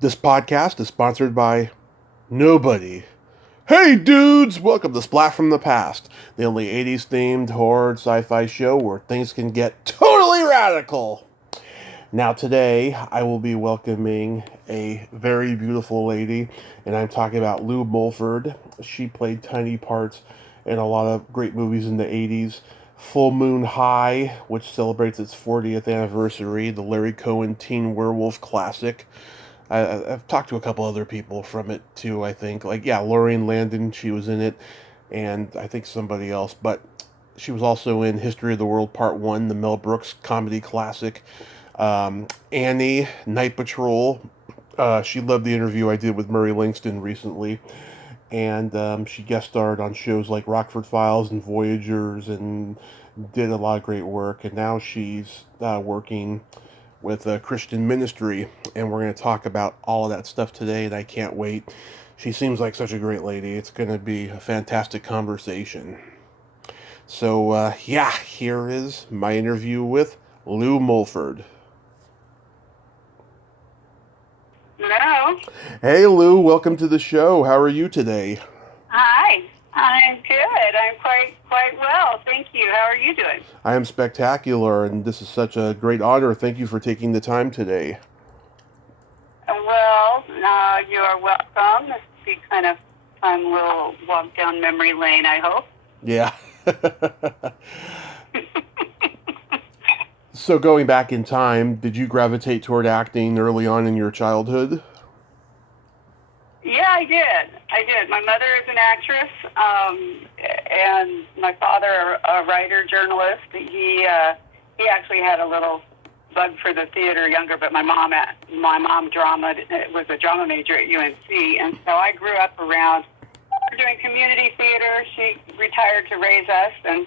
This podcast is sponsored by nobody. Hey dudes! Welcome to Splat from the Past, the only 80s themed horror sci-fi show where things can get totally radical. Now today, I will be welcoming a very beautiful lady, and I'm talking about Lou Mulford. She played tiny parts in a lot of great movies in the 80s. Full Moon High, which celebrates its 40th anniversary, the Larry Cohen teen werewolf classic. I've talked to a couple other people from it too, I think. Laureen Landon, she was in it, and I think somebody else. But she was also in History of the World Part 1, the Mel Brooks comedy classic. Annie, Night Patrol. She loved the interview I did with Murray Langston recently. And she guest starred on shows like Rockford Files and Voyagers and did a lot of great work. And now she's working with a Christian ministry, and we're going to talk about all of that stuff today, and I can't wait. She seems like such a great lady. It's going to be a fantastic conversation. So, here is my interview with Lou Mulford. Hello. Hey, Lou. Welcome to the show. How are you today? Hi. I'm good. I'm quite well. Thank you. How are you doing? I am spectacular, and this is such a great honor. Thank you for taking the time today. Well, you are welcome. This will be kind of fun little walk down memory lane, I hope. Yeah. So going back in time, did you gravitate toward acting early on in your childhood? Yeah, I did. My mother is an actress, and my father, a writer, journalist. He actually had a little bug for the theater younger, but my mom was a drama major at UNC, and so I grew up around doing community theater. She retired to raise us, and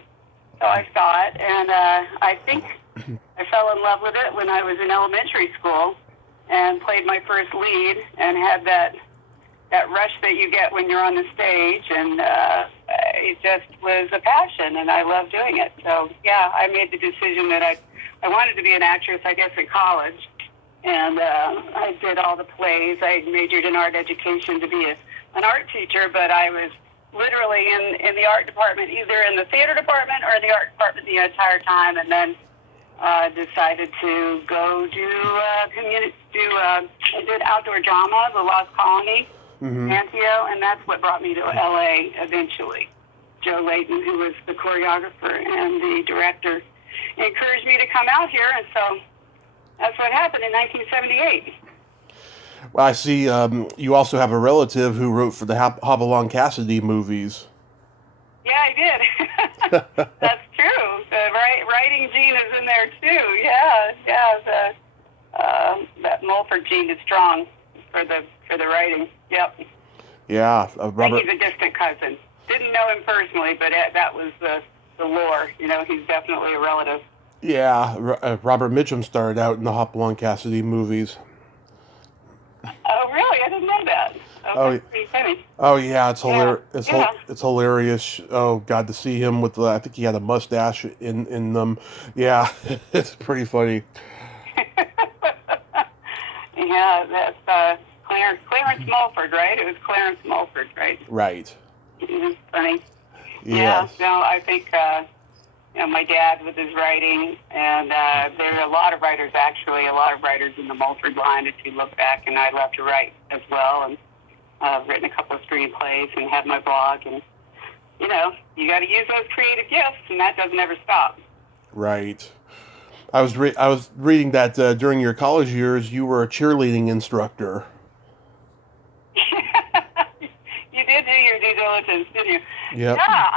so I saw it, and I think I fell in love with it when I was in elementary school and played my first lead and had that rush that you get when you're on the stage, and it just was a passion, and I love doing it. So, yeah, I made the decision that I wanted to be an actress, I guess, at college, and I did all the plays. I majored in art education to be an art teacher, but I was literally in the art department, either in the theater department or in the art department the entire time, and then decided to go I did outdoor drama, the Lost Colony, Antio, and that's what brought me to LA eventually. Joe Layton, who was the choreographer and the director, encouraged me to come out here, and so that's what happened in 1978. Well, I see you also have a relative who wrote for the Hopalong Cassidy movies. Yeah, I did. That's true. The writing gene is in there too. Yeah. That Mulford gene is strong for the writing. Yep. Yeah, Robert. He's a distant cousin. Didn't know him personally, but that was the lore. You know, he's definitely a relative. Yeah, Robert Mitchum started out in the Hopalong Cassidy movies. Oh, really? I didn't know that. Okay, pretty funny. Oh yeah, it's hilarious. Yeah. It's hilarious. Oh God, to see him with I think he had a mustache in them. Yeah, it's pretty funny. Yeah, that's Clarence Mulford, right? It was Clarence Mulford, right? Right. It's funny. Yes. Yeah. No, I think my dad with his writing, and there are a lot of writers in the Mulford line if you look back, and I love to write as well, and I've written a couple of screenplays and have my blog, and you got to use those creative gifts, and that doesn't ever stop. Right. I was reading that during your college years you were a cheerleading instructor. You did do your due diligence, didn't you? Yep. Yeah,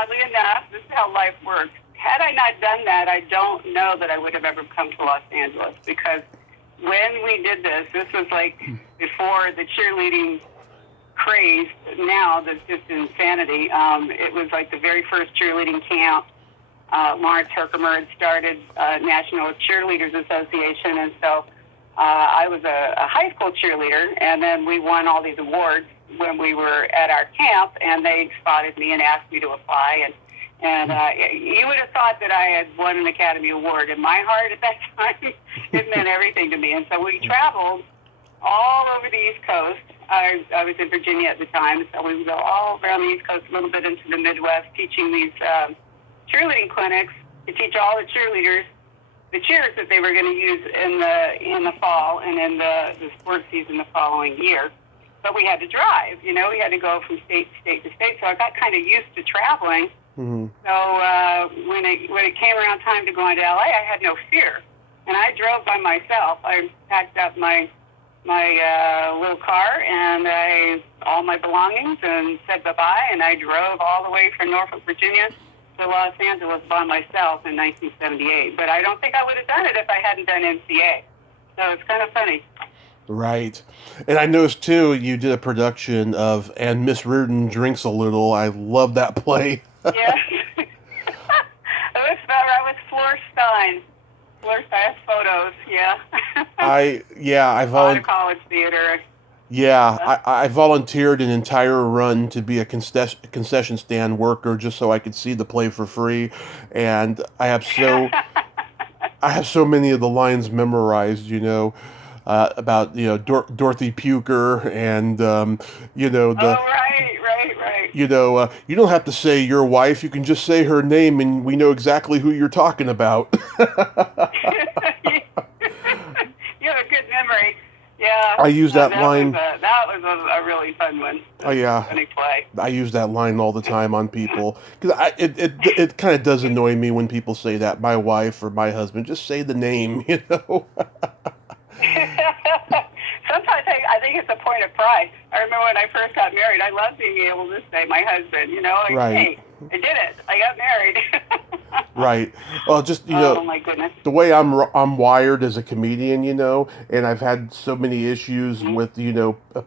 oddly enough, this is how life works. Had I not done that, I don't know that I would have ever come to Los Angeles, because when we did this was like before the cheerleading craze now that's just insanity. It was like the very first cheerleading camp. Lawrence Herkimer had started National Cheerleaders Association, and so I was a high school cheerleader, and then we won all these awards when we were at our camp, and they spotted me and asked me to apply, and you would have thought that I had won an Academy Award. In my heart at that time, it meant everything to me, and so we traveled all over the East Coast. I was in Virginia at the time, so we would go all around the East Coast, a little bit into the Midwest, teaching these cheerleading clinics to teach all the cheerleaders the cheers that they were going to use in the fall and in the sports season the following year. But we had to drive, we had to go from state to state to state. So I got kind of used to traveling. Mm-hmm. So when it came around time to go into LA, I had no fear, and I drove by myself. I packed up my little car and all my belongings and said bye-bye, and I drove all the way from Norfolk, Virginia to Los Angeles by myself in 1978. But I don't think I would have done it if I hadn't done NCA. So it's kind of funny. Right. And I noticed, too, you did a production of And Miss Reardon Drinks a Little. I love that play. Yeah. It was about with Flor Stein. Flor Stein's photos, yeah. I volunteered. College theater. Yeah, I volunteered an entire run to be a concession stand worker just so I could see the play for free, and I have so many of the lines memorized, about Dorothy Puker and the. Oh, right. You don't have to say your wife; you can just say her name, and we know exactly who you're talking about. You have a good memory. Yeah. I use that line. That was a really fun one. Oh yeah. Funny play. I use that line all the time on people because it kind of does annoy me when people say that, my wife or my husband. Just say the name, Sometimes I think it's a point of pride. I remember when I first got married, I loved being able to say my husband, right. Hey, I did it. I got married. Right. Well, just, oh my goodness. The way I'm wired as a comedian, and I've had so many issues mm-hmm. with,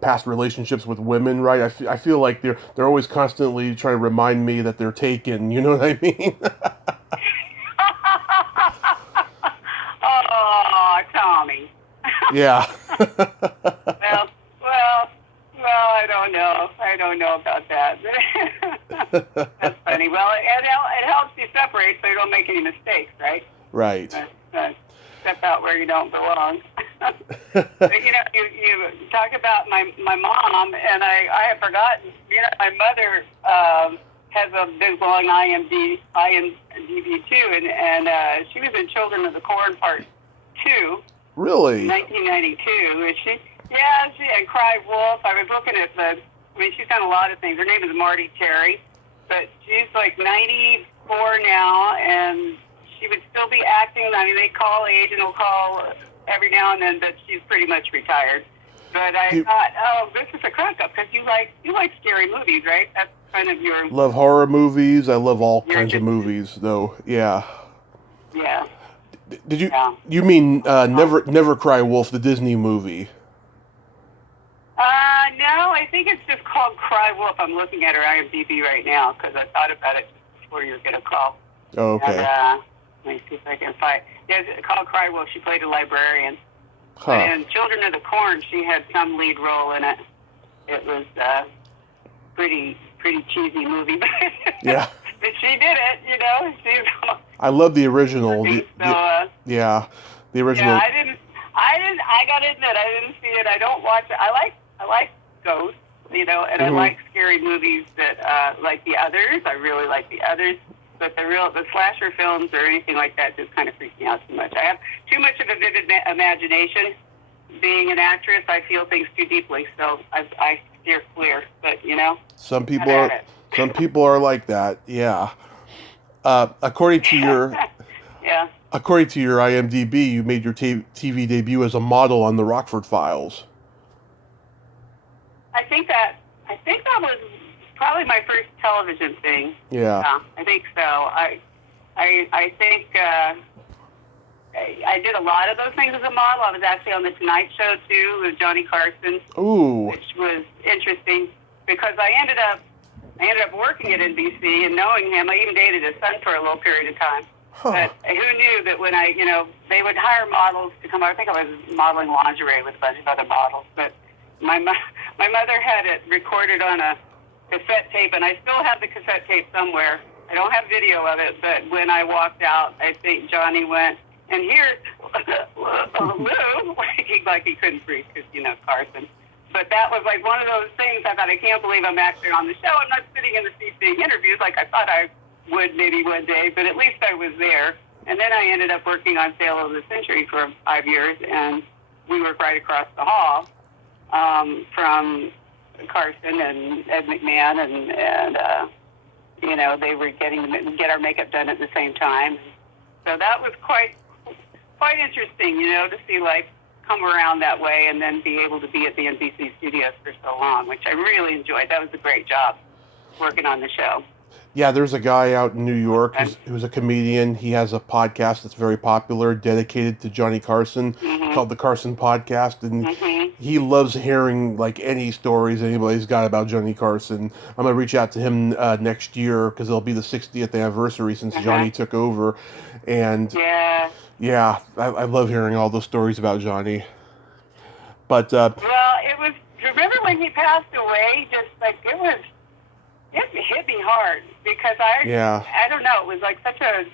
past relationships with women, right? I feel like they're always constantly trying to remind me that they're taken, you know what I mean? Oh, Tommy. Yeah. Well, I don't know about that. That's funny. Well, it helps you separate so you don't make any mistakes, right? Right. Step out where you don't belong. But, you talk about my mom, and I have forgotten. My mother has a big long IMDb too, and she was in Children of the Corn Part 2. Really? 1992. She and Cry Wolf. I was looking at she's done a lot of things. Her name is Marty Terry, but she's like 94 now, and she would still be acting. I mean, the agent will call every now and then, but she's pretty much retired. But I thought, this is a crack up because you like scary movies, right? That's kind of your love horror movies. I love all kinds of movies, though. Yeah. Yeah. Did you? Yeah. You mean Never Cry Wolf, the Disney movie? No, I think it's just called Cry Wolf. I'm looking at her IMDb right now because I thought about it before you were going to call. Oh, okay. And, let me see if I can find. Yeah, it's called Cry Wolf. She played a librarian. Huh. And Children of the Corn, she had some lead role in it. It was a pretty cheesy movie. Yeah. But she did it, I love the original. The original. Yeah, I gotta admit, I didn't see it. I don't watch it. I like ghosts, and mm-hmm. I like scary movies that, like The Others. I really like The Others. But the slasher films or anything like that just kind of freaks me out too much. I have too much of a vivid imagination. Being an actress, I feel things too deeply, so I steer clear. But some people are like that. Yeah. According to your according to your IMDb, you made your TV debut as a model on the Rockford Files. I think that was probably my first television thing. Yeah. I think so. I think I did a lot of those things as a model. I was actually on the Tonight Show too with Johnny Carson. Ooh. Which was interesting because I ended up working at NBC and knowing him. I even dated his son for a little period of time. Huh. But who knew that when they would hire models to come out. I think I was modeling lingerie with a bunch of other models. But my mother had it recorded on a cassette tape, and I still have the cassette tape somewhere. I don't have video of it, but when I walked out, I think Johnny went, And here's Lou, like he couldn't breathe because, Carson. But that was like one of those things I thought, I can't believe I'm actually on the show. I'm not sitting in the seat being interviewed like I thought I would maybe one day, but at least I was there. And then I ended up working on Sale of the Century for 5 years, and we worked right across the hall from Carson and Ed McMahon, and they were getting to get our makeup done at the same time. So that was quite interesting, to see life come around that way, and then be able to be at the NBC studios for so long, which I really enjoyed. That was a great job working on the show. Yeah, there's a guy out in New York who's a comedian. He has a podcast that's very popular, dedicated to Johnny Carson, called the Carson Podcast, and he loves hearing like any stories anybody's got about Johnny Carson. I'm gonna reach out to him next year because it'll be the 60th anniversary since Johnny took over, and yeah, I love hearing all those stories about Johnny. But well, it was. Remember when he passed away? Just like it hit me hard because I don't know, it was like such a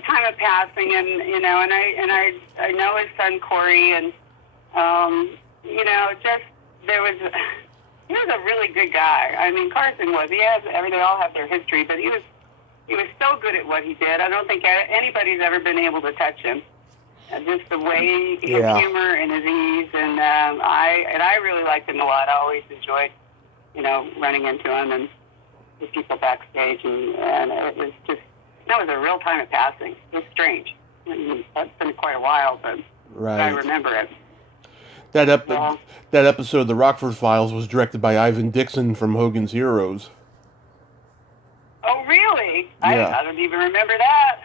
time of passing, and I know his son Corey, and just he was a really good guy. I mean, Carson was. They all have their history, but he was so good at what he did. I don't think anybody's ever been able to touch him. Just the way his humor and his ease, and I really liked him a lot. I always enjoyed running into him and the people backstage, and it was just, that was a real time of passing. It was strange. I mean, that's been quite a while, but I remember it. That episode of the Rockford Files was directed by Ivan Dixon from Hogan's Heroes. Oh, really? Yeah. I don't even remember that.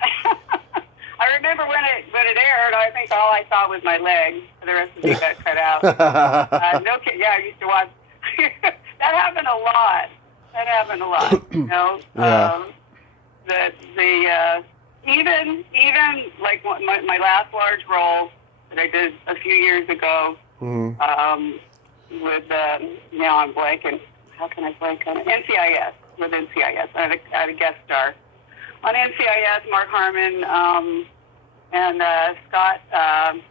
I remember when it aired. I think all I saw was my leg. The rest of me got cut out. No kidding. Yeah, I used to watch. That happened a lot. Even like my last large role that I did a few years ago, with now I'm blanking. How can I blank on it? NCIS, with NCIS. I had a guest star on NCIS. Mark Harmon and Scott. I'm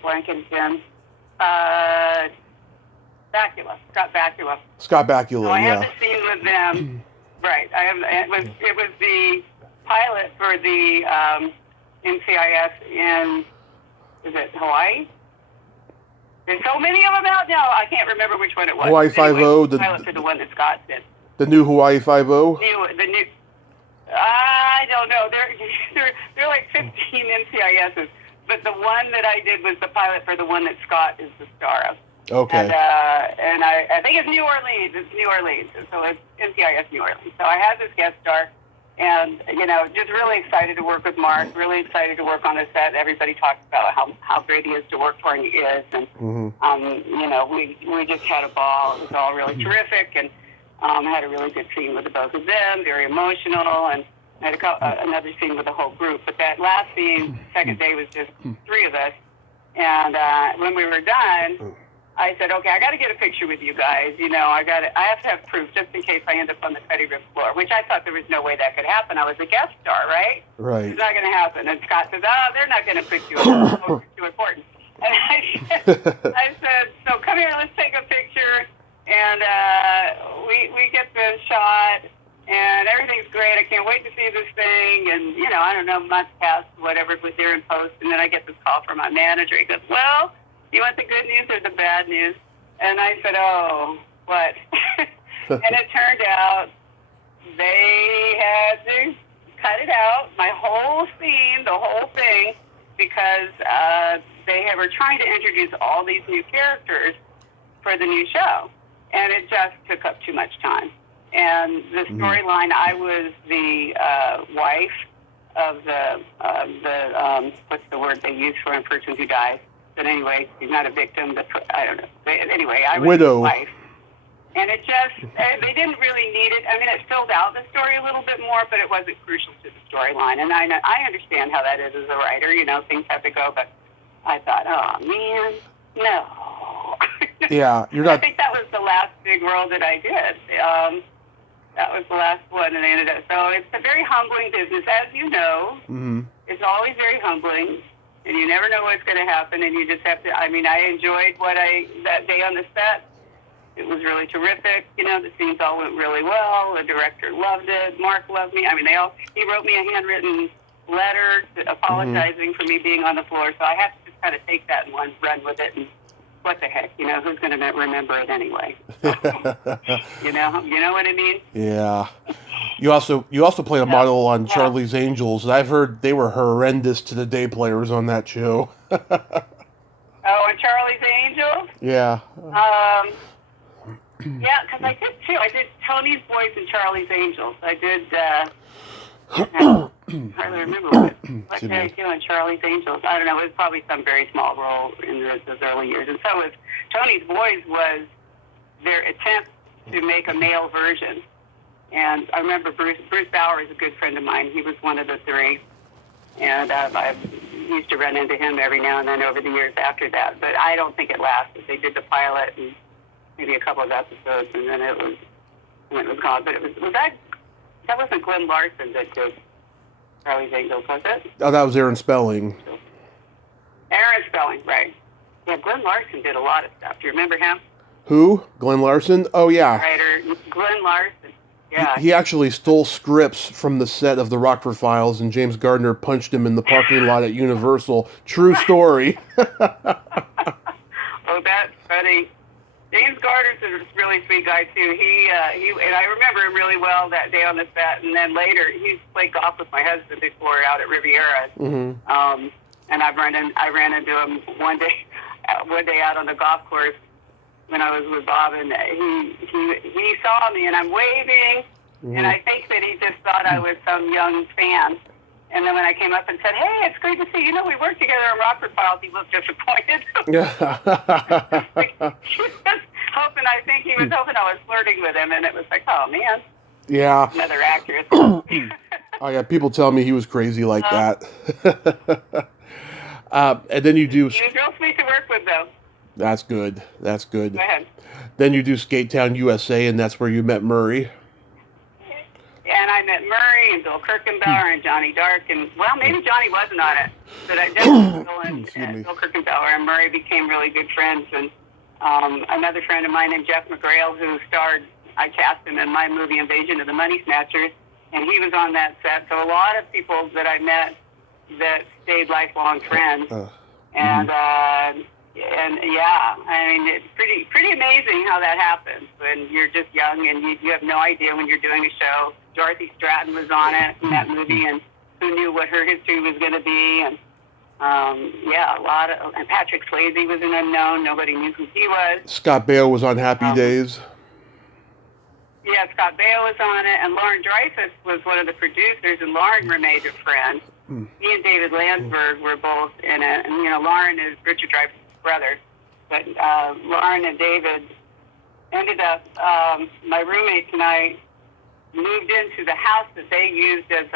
blanking again. Scott Bakula. So I have the scene with them. Right. It was the pilot for the NCIS in, is it Hawaii? There's so many of them out now. I can't remember which one it was. Hawaii 5-0. The pilot for the one that Scott did. The new Hawaii 5-0? The new. I don't know. There are like 15 NCISs, but the one that I did was the pilot for the one that Scott is the star of. Okay. And I think it's New Orleans. So it's NCIS New Orleans. So I had this guest star, and just really excited to work with Mark. Really excited to work on the set. Everybody talks about how great he is to work for, and he is. And we just had a ball. It was all really terrific, and had a really good scene with the both of them. Very emotional, and I had another scene with the whole group. But that last scene, second day, was just three of us. And when we were done, I said, okay, I got to get a picture with you guys. I have to have proof just in case I end up on the cutting room floor, which I thought there was no way that could happen. I was a guest star, right? Right. It's not going to happen. And Scott says, they're not going to put you on. You're too important. And I said, so come here, let's take a picture. And we get the shot, and everything's great. I can't wait to see this thing. And, I don't know, months passed, whatever, was there in post. And then I get this call from my manager. He goes, well, you want the good news or the bad news? And I said, oh, what? And it turned out they had to cut it out, my whole scene, the whole thing, because they were trying to introduce all these new characters for the new show. And it just took up too much time. And the storyline, I was the wife of the what's the word they use for a person who dies? But anyway, he's not a victim. I don't know. Anyway, I was Widow. his wife. And it just, they didn't really need it. I mean, it filled out the story a little bit more, but it wasn't crucial to the storyline. And I understand how that is as a writer. Things have to go. But I thought, oh, man, no. Yeah, you're not. I think that was the last big role that I did. That was the last one, and I ended up. So it's a very humbling business, as you know. it's always very humbling, and you never know what's going to happen, and you just have to. I mean, I enjoyed that day on the set. It was really terrific. You know, the scenes all went really well. The director loved it. Mark loved me. I mean, he wrote me a handwritten letter apologizing for me being on the floor. So I have to just kind of take that and run with it. And what the heck, you know, who's going to remember it anyway? you know what I mean? Yeah. You also played a model on Charlie's Angels, and I've heard they were horrendous to the day players on that show. Oh, and Charlie's Angels? Yeah. Yeah, because I did too. I did Tony's Boys and Charlie's Angels. I did. I hardly remember what did I do on Charlie's Angels. I don't know. It was probably some very small role in those early years. And so was Tony's Boys was their attempt to make a male version. And I remember Bruce Bauer is a good friend of mine. He was one of the three, and I used to run into him every now and then over the years after that. But I don't think it lasted. They did the pilot and maybe a couple of episodes, and then it was gone. But that wasn't Glenn Larson that did Charlie's Angels, was it? Oh, that was Aaron Spelling. Aaron Spelling, right. Yeah, Glenn Larson did a lot of stuff. Do you remember him? Who? Glenn Larson? Oh, yeah. Writer Glenn Larson. Yeah. He actually stole scripts from the set of the Rockford Files, and James Gardner punched him in the parking lot at Universal. True story. Oh, that's funny. James Gardner's a really sweet guy too. He and I remember him really well that day on the set. And then later, he's played golf with my husband before out at Riviera. Mm-hmm. And I ran into him one day out on the golf course when I was with Bob, and he saw me, and I'm waving, and I think that he just thought I was some young fan. And then when I came up and said, "Hey, it's great to see you. You know, we worked together on Rockford Files," he looked disappointed. I think he was hoping I was flirting with him, and it was like, oh, man. Yeah. Another actress. Oh, yeah, people tell me he was crazy like that. And then you do... He was real sweet to work with, though. That's good. Go ahead. Then you do Skate Town, USA, and that's where you met Murray. And I met Murray and Bill Kirkenbauer and Johnny Dark, and well, maybe Johnny wasn't on it, but I definitely Bill Kirkenbauer and Murray became really good friends. And another friend of mine named Jeff McGrail, who I cast him in my movie Invasion of the Money Snatchers, and he was on that set. So a lot of people that I met that stayed lifelong friends, and yeah, I mean, it's pretty amazing how that happens when you're just young and you have no idea when you're doing a show. Dorothy Stratton was on it in that movie, and who knew what her history was going to be? And and Patrick Swayze was an unknown. Nobody knew who he was. Scott Baio was on Happy Days. Yeah, Scott Baio was on it, and Lauren Dreyfus was one of the producers, and Lauren remained a friend. He and David Landsberg were both in it, and Lauren is Richard Dreyfus' brother, but Lauren and David ended up. My roommates and I moved into the house that they used as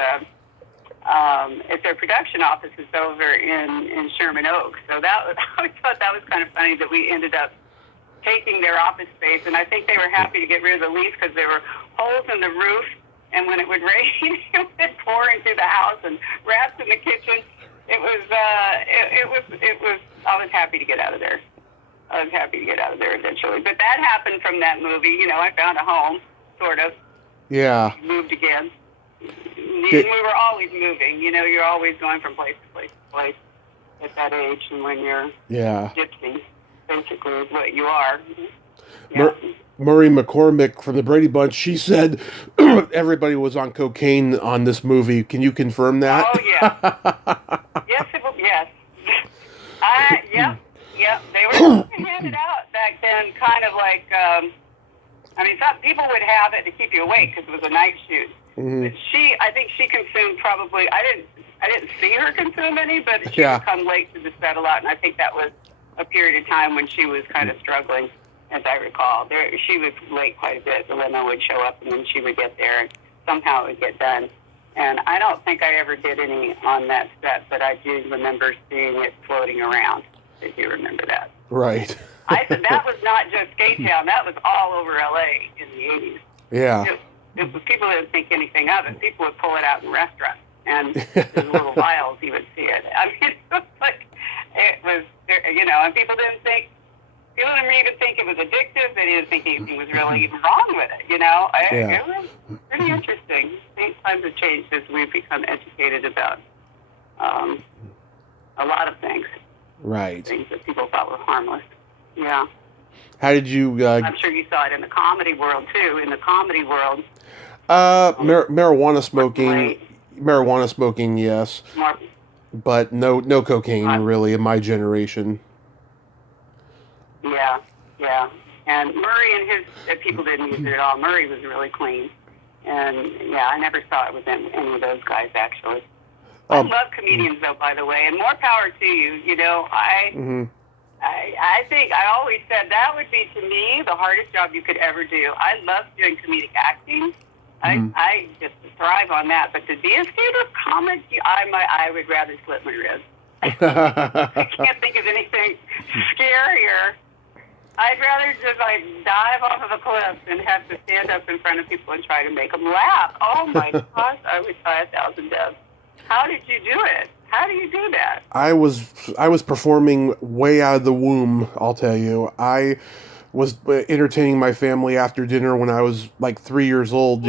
their production offices over in Sherman Oaks. So I always thought that was kind of funny that we ended up taking their office space, and I think they were happy to get rid of the lease because there were holes in the roof, and when it would rain, it would pour into the house, and rats in the kitchen. It was. I was happy to get out of there. Eventually, but that happened from that movie. I found a home, sort of. Yeah. Moved again. We were always moving. You're always going from place to place to place at that age, and when you're gypsy, basically is what you are. Yeah. Murray McCormick from the Brady Bunch, she said everybody was on cocaine on this movie. Can you confirm that? Oh, yeah. Yes. Yeah. They were handed out back then, kind of like, some people would have it to keep you awake because it was a night shoot. Mm-hmm. But I think she consumed probably, I didn't see her consume any, but she would come late to the set a lot, and I think that was a period of time when she was kind of struggling, as I recall. She was late quite a bit. The limo would show up, and then she would get there, and somehow it would get done. And I don't think I ever did any on that set, but I do remember seeing it floating around, if you remember that. Right. I said that was not just Skate Town. That was all over L.A. in the 80s. Yeah. It was, people didn't think anything of it. People would pull it out in restaurants. and his little vials, he would see it. I mean, it was, and people didn't even think it was addictive. They didn't think anything was really even wrong with it, It was pretty interesting. Things times have changed as we've become educated about a lot of things. Right. Things that people thought were harmless. Yeah. How did you... I'm sure you saw it in the comedy world, too. In the comedy world. Marijuana smoking, yes. But no cocaine, really, in my generation. Yeah. And Murray and people didn't use it at all. Murray was really clean. And, I never saw it with any of those guys, actually. I love comedians, though, by the way, and more power to you. I think I always said that would be, to me, the hardest job you could ever do. I love doing comedic acting. I just thrive on that. But to be a stand-up comic, I would rather slit my wrist. I can't think of anything scarier. I'd rather just dive off of a cliff than have to stand up in front of people and try to make them laugh. Oh my gosh, I would die 1,000 deaths. How did you do it? How do you do that? I was performing way out of the womb, I'll tell you. I was entertaining my family after dinner when I was like 3 years old,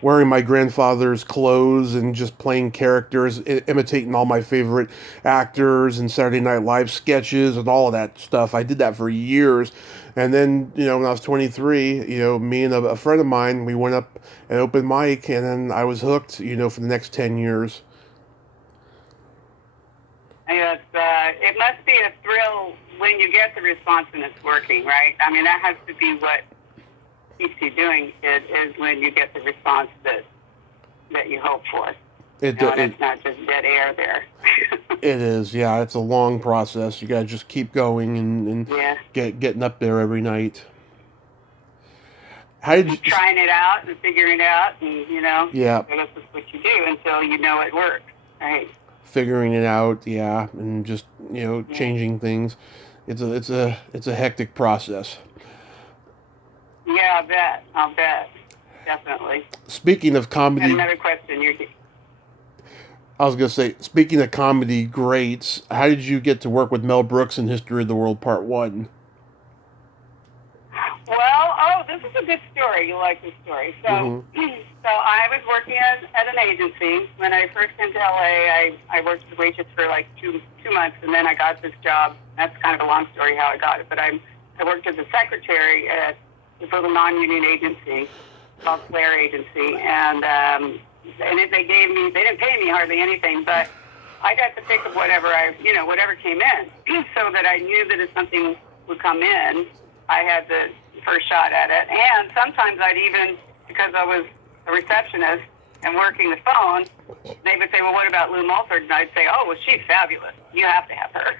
wearing my grandfather's clothes and just playing characters, imitating all my favorite actors and Saturday Night Live sketches and all of that stuff. I did that for years. And then, when I was 23, me and a friend of mine, we went up and open mic, and then I was hooked, for the next 10 years. It must be a thrill when you get the response and it's working, right? I mean, that has to be what keeps you doing it, is when you get the response that you hope for. It's not just dead air there. It is, yeah. It's a long process. You got to just keep going and getting up there every night. How did you... Trying it out and figuring it out, and, Yeah. This is what you do until you know it works, right? Figuring it out, and just changing things. It's a hectic process. Yeah, I'll bet, definitely. Speaking of comedy, another question. I was gonna say, speaking of comedy greats, how did you get to work with Mel Brooks in History of the World Part 1? Well, this is a good story. You like this story. So, so I was working at an agency. When I first came to LA, I worked as a waitress for like two months, and then I got this job. That's kind of a long story how I got it, but I worked as a secretary at this little non-union agency called Flair Agency, and they didn't pay me hardly anything, but I got to pick up whatever came in, so that I knew that if something would come in, I had the first shot at it. And sometimes I'd even, because I was a receptionist and working the phone, they would say, well, what about Lou Mulford? And I'd say, oh, well, she's fabulous. You have to have her.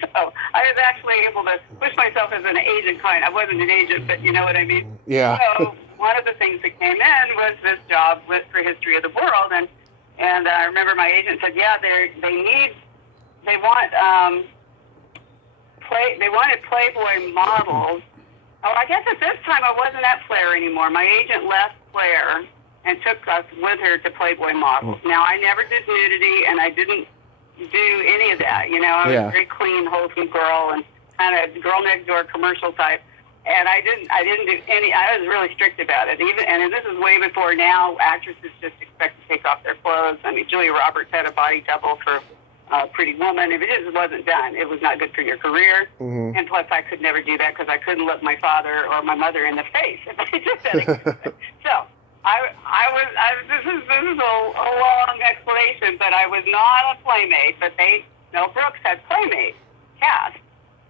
So I was actually able to push myself as an agent client. I wasn't an agent, but you know what I mean? Yeah. So one of the things that came in was this job for History of the World. And I remember my agent said, yeah, they wanted Playboy models. Oh, I guess at this time I wasn't at Flair anymore. My agent left Flair and took us with her to Playboy Models. Now, I never did nudity, and I didn't do any of that. I was a very clean, wholesome girl and kind of girl next door commercial type. And I didn't do any. I was really strict about it. And this is way before now. Actresses just expect to take off their clothes. I mean, Julia Roberts had a body double for Pretty Woman. If it just wasn't done, it was not good for your career. Mm-hmm. And plus, I could never do that because I couldn't look my father or my mother in the face if I did that. So this is a long explanation, but I was not a Playmate. But Mel Brooks had Playmate cast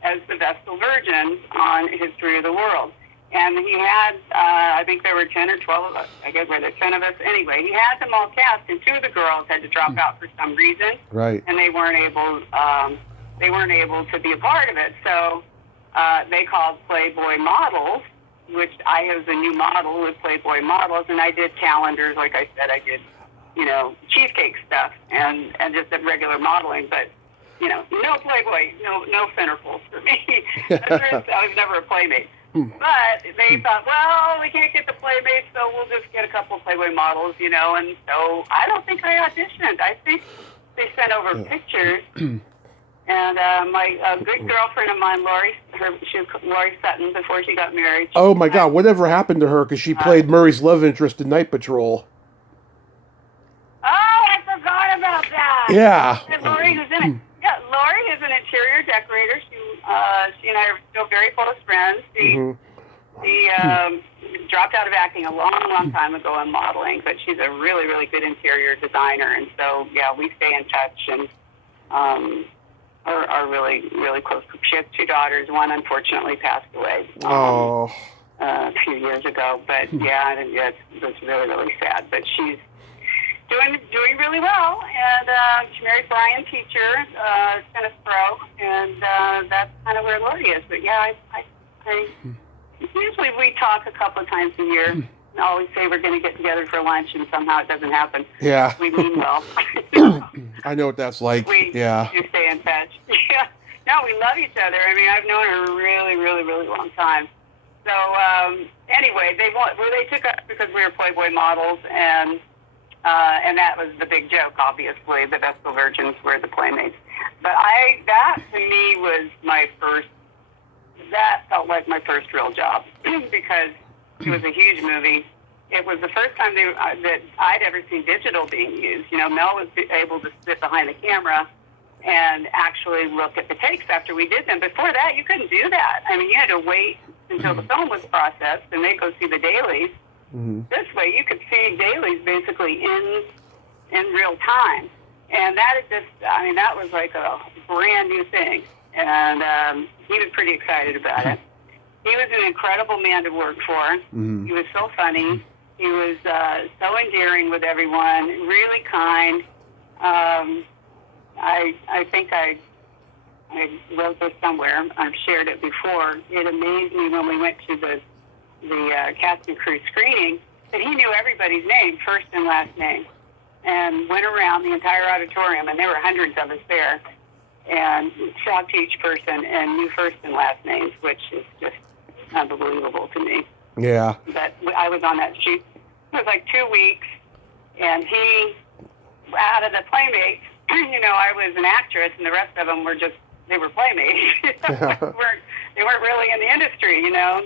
as the Vestal Virgin on History of the World. And he had, I think there were 10 or 12 of us. I guess there were 10 of us. Anyway, he had them all cast, and 2 of the girls had to drop out for some reason. Right. And they weren't able to be a part of it. So they called Playboy Models, which I was a new model with Playboy Models, and I did calendars. Like I said, I did, cheesecake stuff and just the regular modeling, but no Playboy, no centerfolds for me. I was never a Playmate. But they thought, well, we can't get the Playmates, so we'll just get a couple of Playboy models, you know. And so I don't think I auditioned. I think they sent over pictures. And my good girlfriend of mine, she was Laurie Sutton before she got married. Oh my God! Whatever happened to her? Because she played Murray's love interest in Night Patrol. Oh, I forgot about that. Yeah. And Laurie was in it. Yeah, Laurie is an interior decorator. She and I are still very close friends. She dropped out of acting a long time ago in modeling, but she's a really, really good interior designer. And so, yeah, we stay in touch and are really, really close. She has 2 daughters. One, unfortunately, passed away a few years ago. But, yeah, it was really, really sad. But she's doing really well, and she married Brian Teacher, tennis pro, and that's kind of where Laurie is. But yeah, I usually we talk a couple of times a year. And always say we're going to get together for lunch, and somehow it doesn't happen. Yeah, we mean well. I know what that's like. We do stay in touch. Yeah, no, we love each other. I mean, I've known her a really, really, really long time. So anyway, they took us because we were Playboy models, and that was the big joke, obviously. The Vestal Virgins were the Playmates. But that to me was that felt like my first real job because it was a huge movie. It was the first time that I'd ever seen digital being used. You know, Mel was able to sit behind the camera and actually look at the takes after we did them. Before that, you couldn't do that. I mean, you had to wait until the film was processed and then go see the dailies. This way, you could see dailies basically in real time, and that was like a brand new thing, and he was pretty excited about it. He was an incredible man to work for. He was so funny. He was so endearing with everyone, really kind. I think I wrote this somewhere. I've shared it before. It amazed me when we went to the cast and crew screening that he knew everybody's name, first and last name, and went around the entire auditorium, and there were hundreds of us there, and talked to each person and knew first and last names, which is just unbelievable to me. Yeah. But I was on that shoot. It was like 2 weeks, and he, out of the Playmates, you know, I was an actress, and the rest of them were they were Playmates. They weren't really in the industry, you know.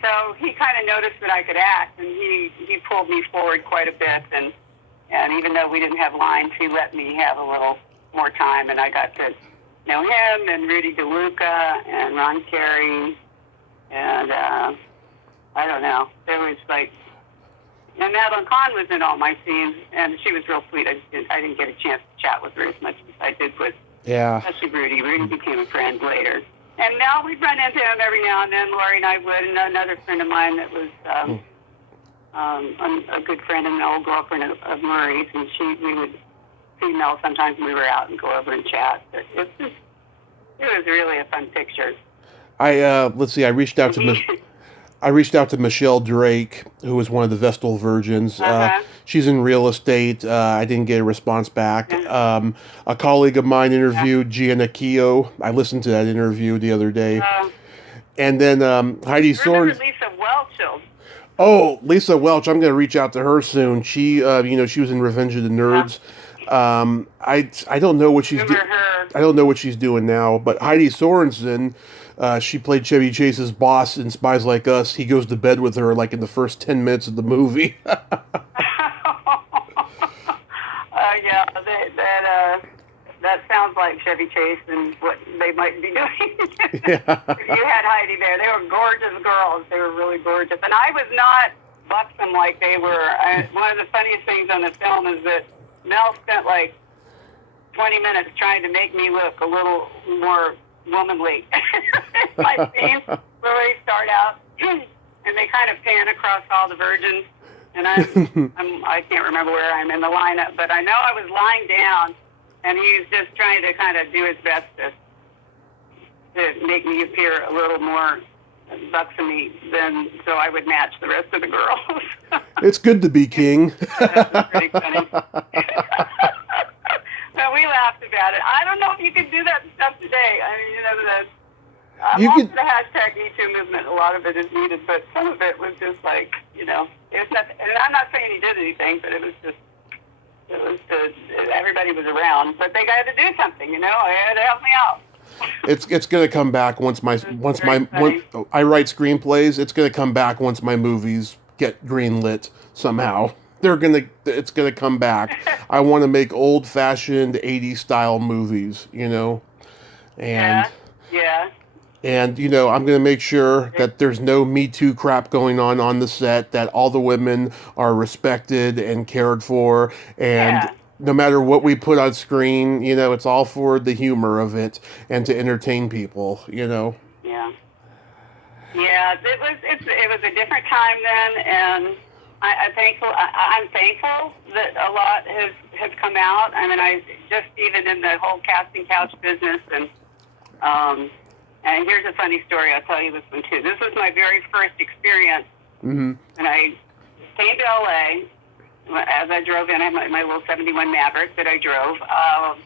So he kind of noticed that I could act, and he pulled me forward quite a bit. And even though we didn't have lines, he let me have a little more time, and I got to know him and Rudy DeLuca and Ron Carey, and I don't know. There was and Madeline Kahn was in all my scenes, and she was real sweet. I didn't get a chance to chat with her as much as I did with especially Rudy. Rudy became a friend later. And now we'd run into him every now and then. Laurie and I would, and another friend of mine that was a good friend and an old girlfriend of Murray's, and we would see Mel sometimes when we were out and go over and chat. But it was really a fun picture. Let's see. I reached out to Michelle Drake, who was one of the Vestal Virgins. She's in real estate. I didn't get a response back. A colleague of mine interviewed Gianna Keogh. I listened to that interview the other day. And then Heidi Sorn. Lisa Welch. Oh, Lisa Welch. I'm going to reach out to her soon. She, she was in Revenge of the Nerds. I don't know what she's doing. I don't know what she's doing now. But Heidi Sorensen. She played Chevy Chase's boss in Spies Like Us. He goes to bed with her like in the first 10 minutes of the movie. That sounds like Chevy Chase and what they might be doing. Yeah. If you had Heidi there. They were gorgeous girls. They were really gorgeous. And I was not buxom like they were. One of the funniest things on the film is that Mel spent like 20 minutes trying to make me look a little more womanly. My scenes where we start out and they kind of pan across all the virgins, and I can't remember where I'm in the lineup, but I know I was lying down, and he's just trying to kind of do his best to make me appear a little more buxomy so I would match the rest of the girls. It's good to be king. That was pretty funny. Well, we laughed about it. I don't know if you could do that stuff today. I mean, Most of the hashtag Me Too movement, a lot of it is needed, but some of it was just like, it was nothing. And I'm not saying he did anything, but everybody was around. But they got to do something, They had to help me out. It's going to come back once I write screenplays. It's going to come back once my movies get greenlit somehow. It's going to come back. I want to make old-fashioned 80s style movies, And yeah. And, I'm going to make sure that there's no Me Too crap going on the set, that all the women are respected and cared for, and no matter what we put on screen, it's all for the humor of it and to entertain people, Yeah. Yeah, it was a different time then, and I'm thankful that a lot has come out. I mean, even in the whole casting couch business, and here's a funny story. I'll tell you this one too. This was my very first experience. Mm-hmm. And I came to LA as I drove in. I had my little 71 Maverick that I drove. I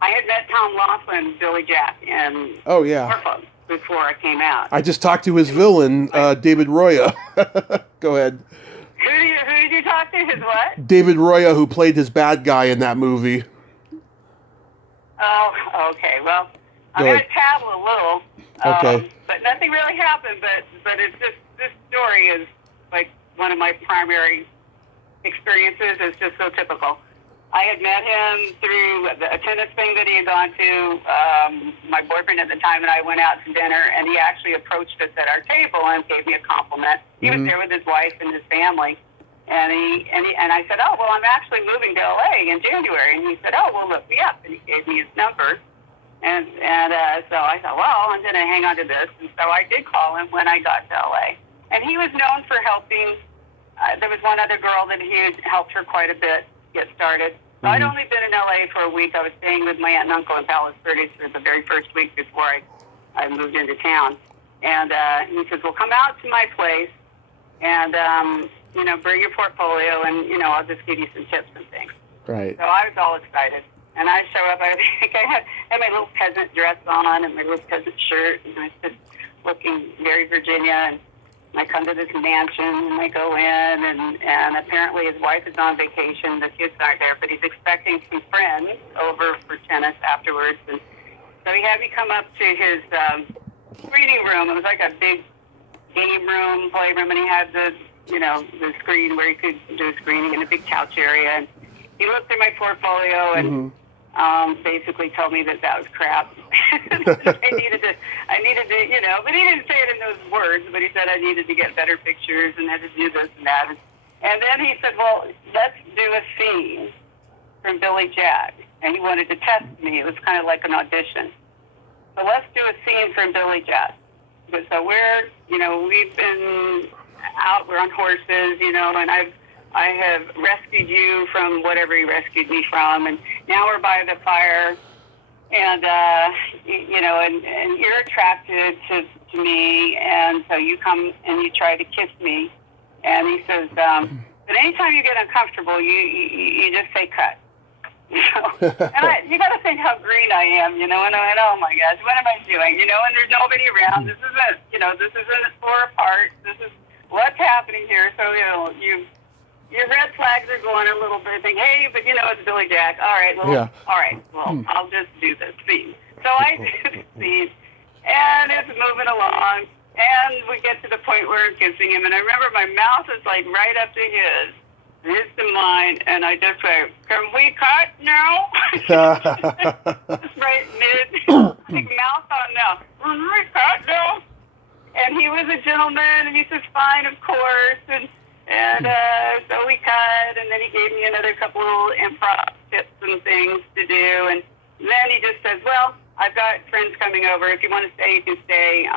had met Tom Laughlin, Billy Jack, in Norfolk before I came out. I just talked to his villain, David Roya. Go ahead. Who did you talk to? His what? David Roya, who played his bad guy in that movie. Oh, okay. Well, I'm going to tattle a little. Okay. But nothing really happened. But it's just, this story is like one of my primary experiences. It's just so typical. I had met him through a tennis thing that he had gone to. My boyfriend at the time and I went out to dinner, and he actually approached us at our table and gave me a compliment. He was there with his wife and his family. And I said, oh, well, I'm actually moving to LA in January. And he said, oh, well, look me up. And he gave me his number. And so I thought, well, I'm going to hang on to this. And so I did call him when I got to LA. And he was known for helping. There was one other girl that he had helped her quite a bit get started. So I'd only been in LA for a week. I was staying with my aunt and uncle in Palos Verdes for the very first week before I moved into town. And he says, well, come out to my place and, bring your portfolio and, I'll just give you some tips and things. Right. So I was all excited. And I show up, I think I had my little peasant dress on and my little peasant shirt, and I was just looking very Virginia. And I come to this mansion, and I go in, and apparently his wife is on vacation. The kids aren't there, but he's expecting some friends over for tennis afterwards. And so he had me come up to his reading room. It was like a big game room, playroom, and he had the screen where you could do a screening and a big couch area. And he looked at my portfolio and basically told me that was crap. I needed to, but he didn't say it in those words, but he said I needed to get better pictures and had to do this and that. And then he said, well, let's do a scene from Billy Jack. And he wanted to test me. It was kind of like an audition. So let's do a scene from Billy Jack. So we've been out, we're on horses, and I have rescued you from whatever you rescued me from, and now we're by the fire, and and you're attracted to me, and so you come and you try to kiss me, and he says, but anytime you get uncomfortable, you just say cut. And you got to think how green I am, and I went, oh my gosh, what am I doing, and there's nobody around. This isn't 4 apart. This is what's happening here. So your red flags are going a little bit. Think, hey, but it's Billy Jack. All right, well, I'll just do this scene. So I do the scene, and it's moving along, and we get to the point where I'm kissing him, and I remember my mouth is like right up to his to mine, and I just went, can we cut now? Just right big mouth on now. Can we cut now? And he was a gentleman, and he says, fine, of course, and so we cut, and then he gave me another couple of improv tips and things to do, and then he just says, well, I've got friends coming over. If you want to stay, you can stay,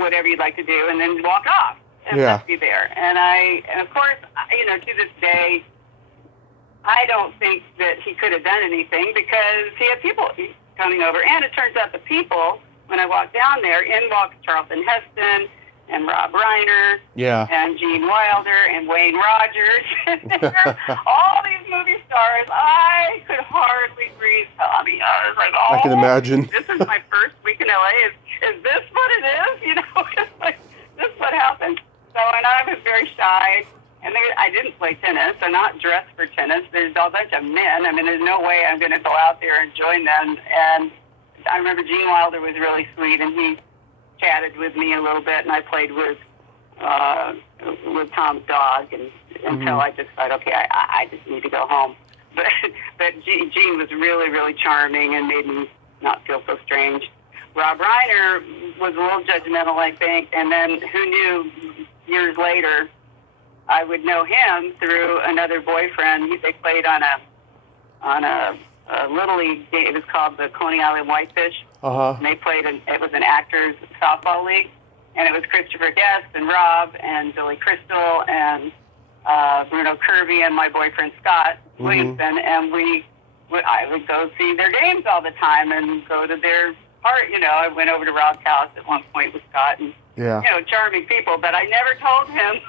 whatever you'd like to do, and then walk off and left me there. And of course, to this day, I don't think that he could have done anything because he had people coming over, and it turns out the people, when I walked down there, in walks Charlton Heston, and Rob Reiner Yeah. and Gene Wilder and Wayne Rogers. All these movie stars. I could hardly breathe, Tommy. I was like, oh, I can imagine. This is my first week in LA. Is this what it is? You know, it's like, this is what happened. So, and I was very shy. And I didn't play tennis. I'm not dressed for tennis. There's a bunch of men. I mean, there's no way I'm going to go out there and join them. And I remember Gene Wilder was really sweet, and he chatted with me a little bit, and I played with Tom's dog, and until I just thought, okay, I just need to go home. But Gene was really, really charming and made me not feel so strange. Rob Reiner was a little judgmental, I think, and then who knew years later I would know him through another boyfriend. They played on a little league game. It was called the Coney Island Whitefish. And they played. It was an actors softball league, and it was Christopher Guest and Rob and Billy Crystal and Bruno Kirby and my boyfriend Scott Williamson. And I would go see their games all the time and go to their part. You know, I went over to Rob's house at one point with Scott and charming people. But I never told him.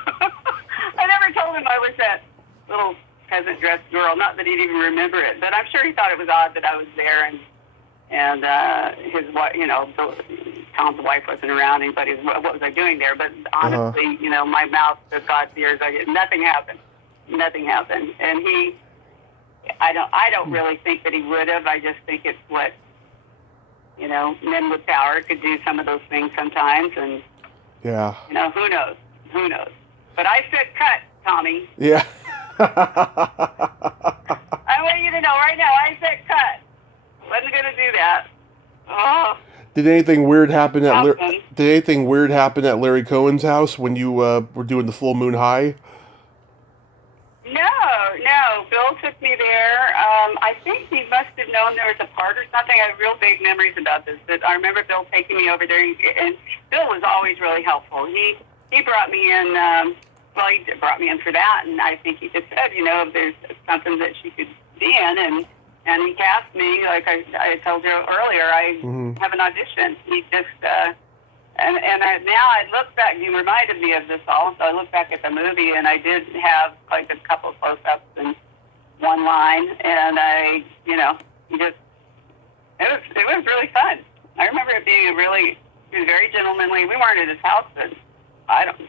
I never told him I was that little peasant dressed girl. Not that he'd even remember it, but I'm sure he thought it was odd that I was there, and his wife, Tom's wife wasn't around. Anybody, what was I doing there? But honestly, my mouth to God's ears. Nothing happened. Nothing happened. And I don't really think that he would have. I just think it's what men with power could do some of those things sometimes, and who knows? Who knows? But I said cut, Tommy. Yeah. I want you to know right now, I said cut. Wasn't going to do that. Oh. Did anything weird happen at Larry Cohen's house when you were doing the Full Moon High? No. Bill took me there. I think he must have known there was a part or something. I have real big memories about this. But I remember Bill taking me over there, and Bill was always really helpful. He brought me in. He brought me in for that, and I think he just said, if there's something that she could be in, and he cast me, like I told you earlier, I have an audition. He just, now I look back, you reminded me of this all, so I look back at the movie, and I did have like a couple of close-ups and one line, and it was really fun. I remember it being he was very gentlemanly. We weren't at his house, but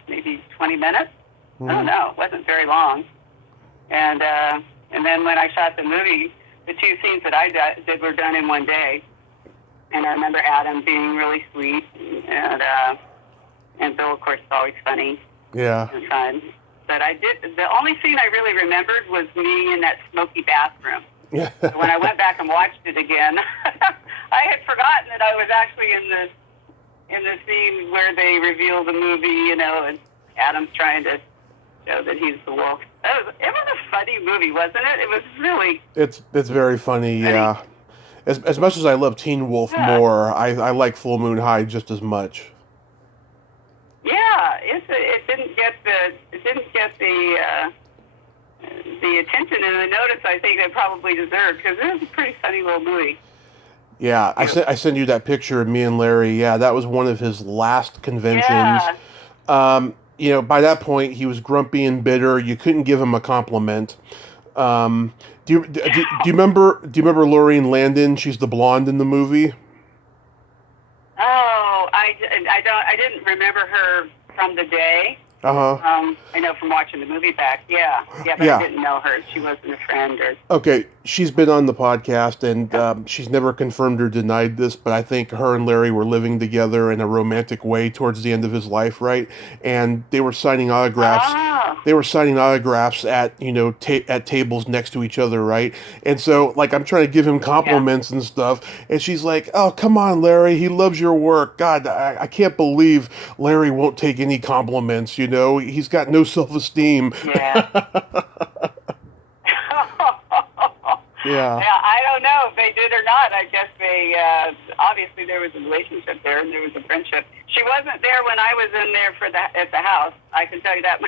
maybe 20 minutes. I don't know. It wasn't very long. And then when I shot the movie, the two scenes that I did were done in one day. And I remember Adam being really sweet, and Bill, of course, is always funny. Yeah. And fun. But the only scene I really remembered was me in that smoky bathroom. Yeah. When I went back and watched it again, I had forgotten that I was actually in the scene where they reveal the movie, and Adam's trying to show that he's the wolf. It was a funny movie, wasn't it? It was really... It's very funny, yeah. As much as I love Teen Wolf more, I like Full Moon High just as much. Yeah, it didn't get the attention and the notice I think it probably deserved, because it was a pretty funny little movie. Yeah, I sent you that picture of me and Larry. Yeah, that was one of his last conventions. Yeah. By that point, he was grumpy and bitter. You couldn't give him a compliment. Do you remember Laureen Landon? She's the blonde in the movie. Oh, I didn't remember her from the day. I know from watching the movie back. Yeah, but I didn't know her. She wasn't a friend or... Okay, she's been on the podcast, and she's never confirmed or denied this, but I think her and Larry were living together in a romantic way towards the end of his life, right? And they were signing autographs. They were signing autographs at at tables next to each other, right? And so, like, I'm trying to give him compliments and stuff, and she's like, "Oh, come on, Larry, he loves your work. God, I can't believe Larry won't take any compliments. He's got no self-esteem." Yeah. Yeah. Yeah, I don't know if they did or not. I guess they, obviously there was a relationship there and there was a friendship. She wasn't there when I was in there at the house. I can tell you that.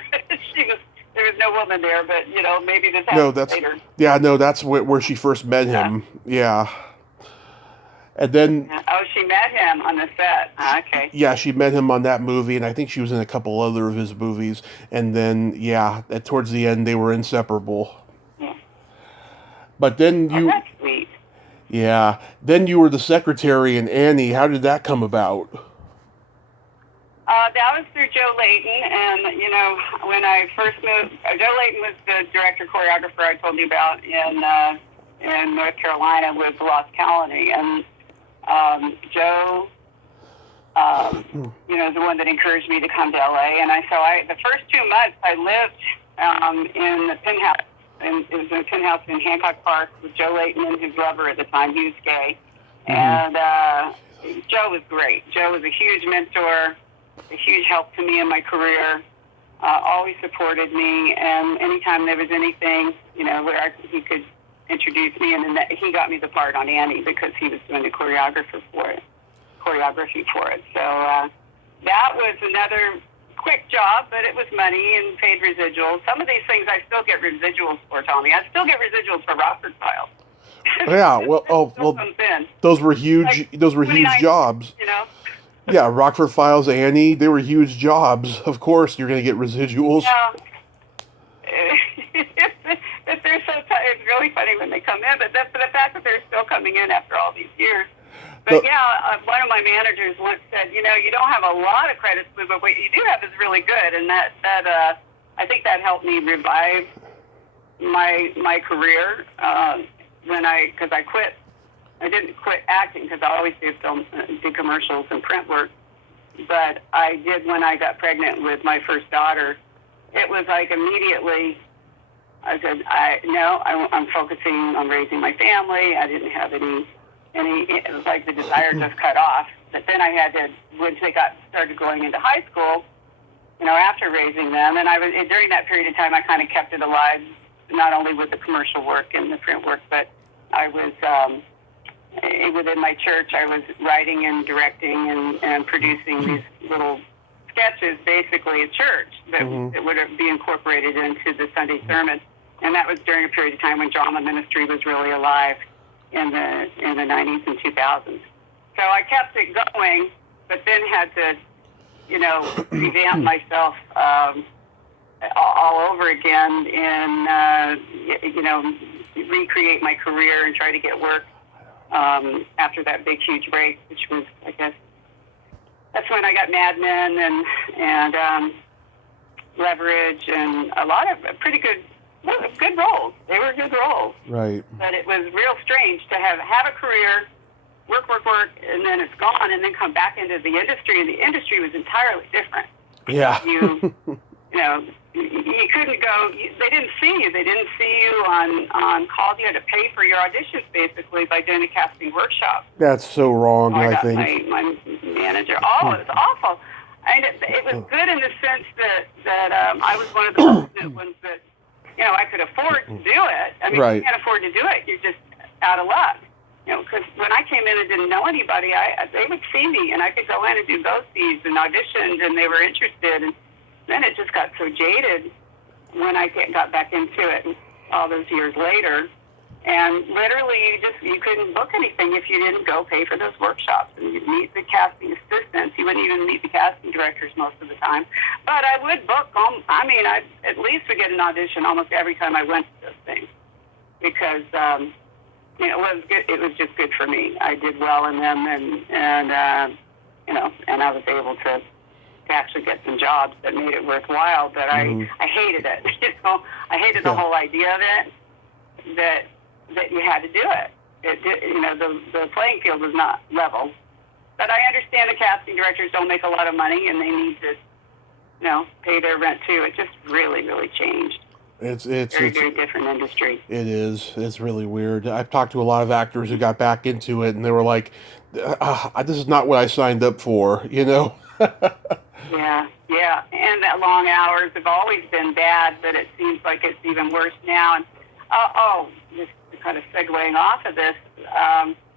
There was no woman there, but, maybe this happened later. Yeah, no, that's where she first met him. Yeah. And then... Oh, she met him on the set. Okay. Yeah, she met him on that movie, and I think she was in a couple other of his movies. And then, towards the end, they were inseparable. Yeah. But then Oh, that's sweet. Yeah. Then you were the secretary in Annie. How did that come about? That was through Joe Layton, and, when I first moved, Joe Layton was the director-choreographer I told you about in North Carolina with the Lost Colony, and Joe, is the one that encouraged me to come to LA, and the first 2 months I lived in the penthouse, and it was a penthouse in Hancock Park with Joe Layton and his lover at the time. He was gay, and Joe was great. Joe was a huge mentor, a huge help to me in my career, always supported me, and anytime there was anything, where he could introduce me, and then he got me the part on Annie because he was doing the choreography for it. So that was another quick job, but it was money and paid residuals. Some of these things I still get residuals for, Tommy. I still get residuals for Rockford Files. Yeah, those were huge. Like, those were huge jobs. Yeah, Rockford Files, Annie, they were huge jobs. Of course, you're going to get residuals. Yeah. They're so it's really funny when they come in, but the fact that they're still coming in after all these years. But one of my managers once said, you don't have a lot of credits, but what you do have is really good, and that I think that helped me revive my career because I quit. I didn't quit acting because I always did did commercials and print work, but I did when I got pregnant with my first daughter. It was like immediately. I said, I'm focusing on raising my family. I didn't have any, it was like the desire just cut off. But then I had to, once they started going into high school, after raising them, and during that period of time, I kind of kept it alive, not only with the commercial work and the print work, but I was, within my church, I was writing and directing and producing these little sketches, basically at church, that would be incorporated into the Sunday sermon. And that was during a period of time when drama ministry was really alive in the 90s and 2000s. So I kept it going, but then had to, revamp myself all over again and, recreate my career and try to get work after that big, huge break, which was, I guess, that's when I got Mad Men and Leverage and a lot of pretty good roles. They were good roles. Right. But it was real strange to have a career, work, and then it's gone, and then come back into the industry, and the industry was entirely different. Yeah. You couldn't go. They didn't see you. They didn't see you on calls. You had to pay for your auditions basically by doing a casting workshop. That's so wrong. I think my manager. Oh, it was awful. And it was good in the sense that I was one of the fortunate ones that. I could afford to do it. I mean, right. If you can't afford to do it, you're just out of luck. Because when I came in and didn't know anybody, they would see me, and I could go in and do ghosties and auditions, and they were interested. And then it just got so jaded when I got back into it all those years later. And literally, you couldn't book anything if you didn't go pay for those workshops. And you'd meet the casting assistants. You wouldn't even meet the casting directors most of the time. But I would book them. I at least would get an audition almost every time I went to those things. Because, it was good. It was just good for me. I did well in them, and I was able to actually get some jobs that made it worthwhile. But I hated it. I hated the whole idea of it, that you had to do it. The playing field was not level. But I understand the casting directors don't make a lot of money, and they need to, pay their rent too. It just really, really changed. It's very different industry. It is. It's really weird. I've talked to a lot of actors who got back into it, and they were like, "This is not what I signed up for," Yeah. And that long hours have always been bad, but it seems like it's even worse now. And just kind of segueing off of this,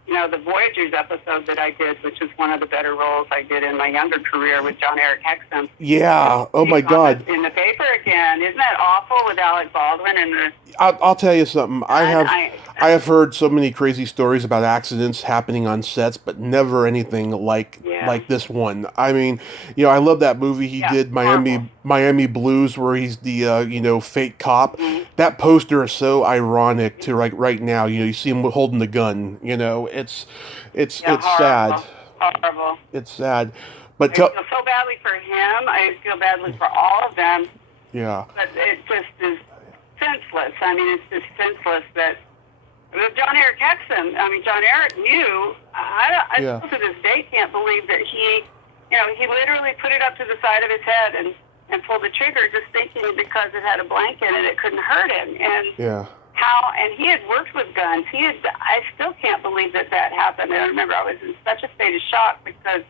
the Voyagers episode that I did, which was one of the better roles I did in my younger career with John Eric Hexum. Yeah. Oh my God. In the paper again. Isn't that awful with Alec Baldwin and the? I'll tell you something. I I have heard so many crazy stories about accidents happening on sets, but never anything like this one. I mean, I love that movie he did, Miami Blues, where he's the fake cop. Mm-hmm. That poster is so ironic to right now. You see him holding the gun. It's sad. Horrible. It's sad. But I feel so badly for him. I feel badly for all of them. Yeah. But it just is senseless. I mean, it's just senseless that John Eric Hexum. I mean, John Eric knew. I still to this day can't believe that he literally put it up to the side of his head and pulled the trigger, just thinking because it had a blank in it, it couldn't hurt him. And and he had worked with guns. I still can't believe that happened. And I remember I was in such a state of shock because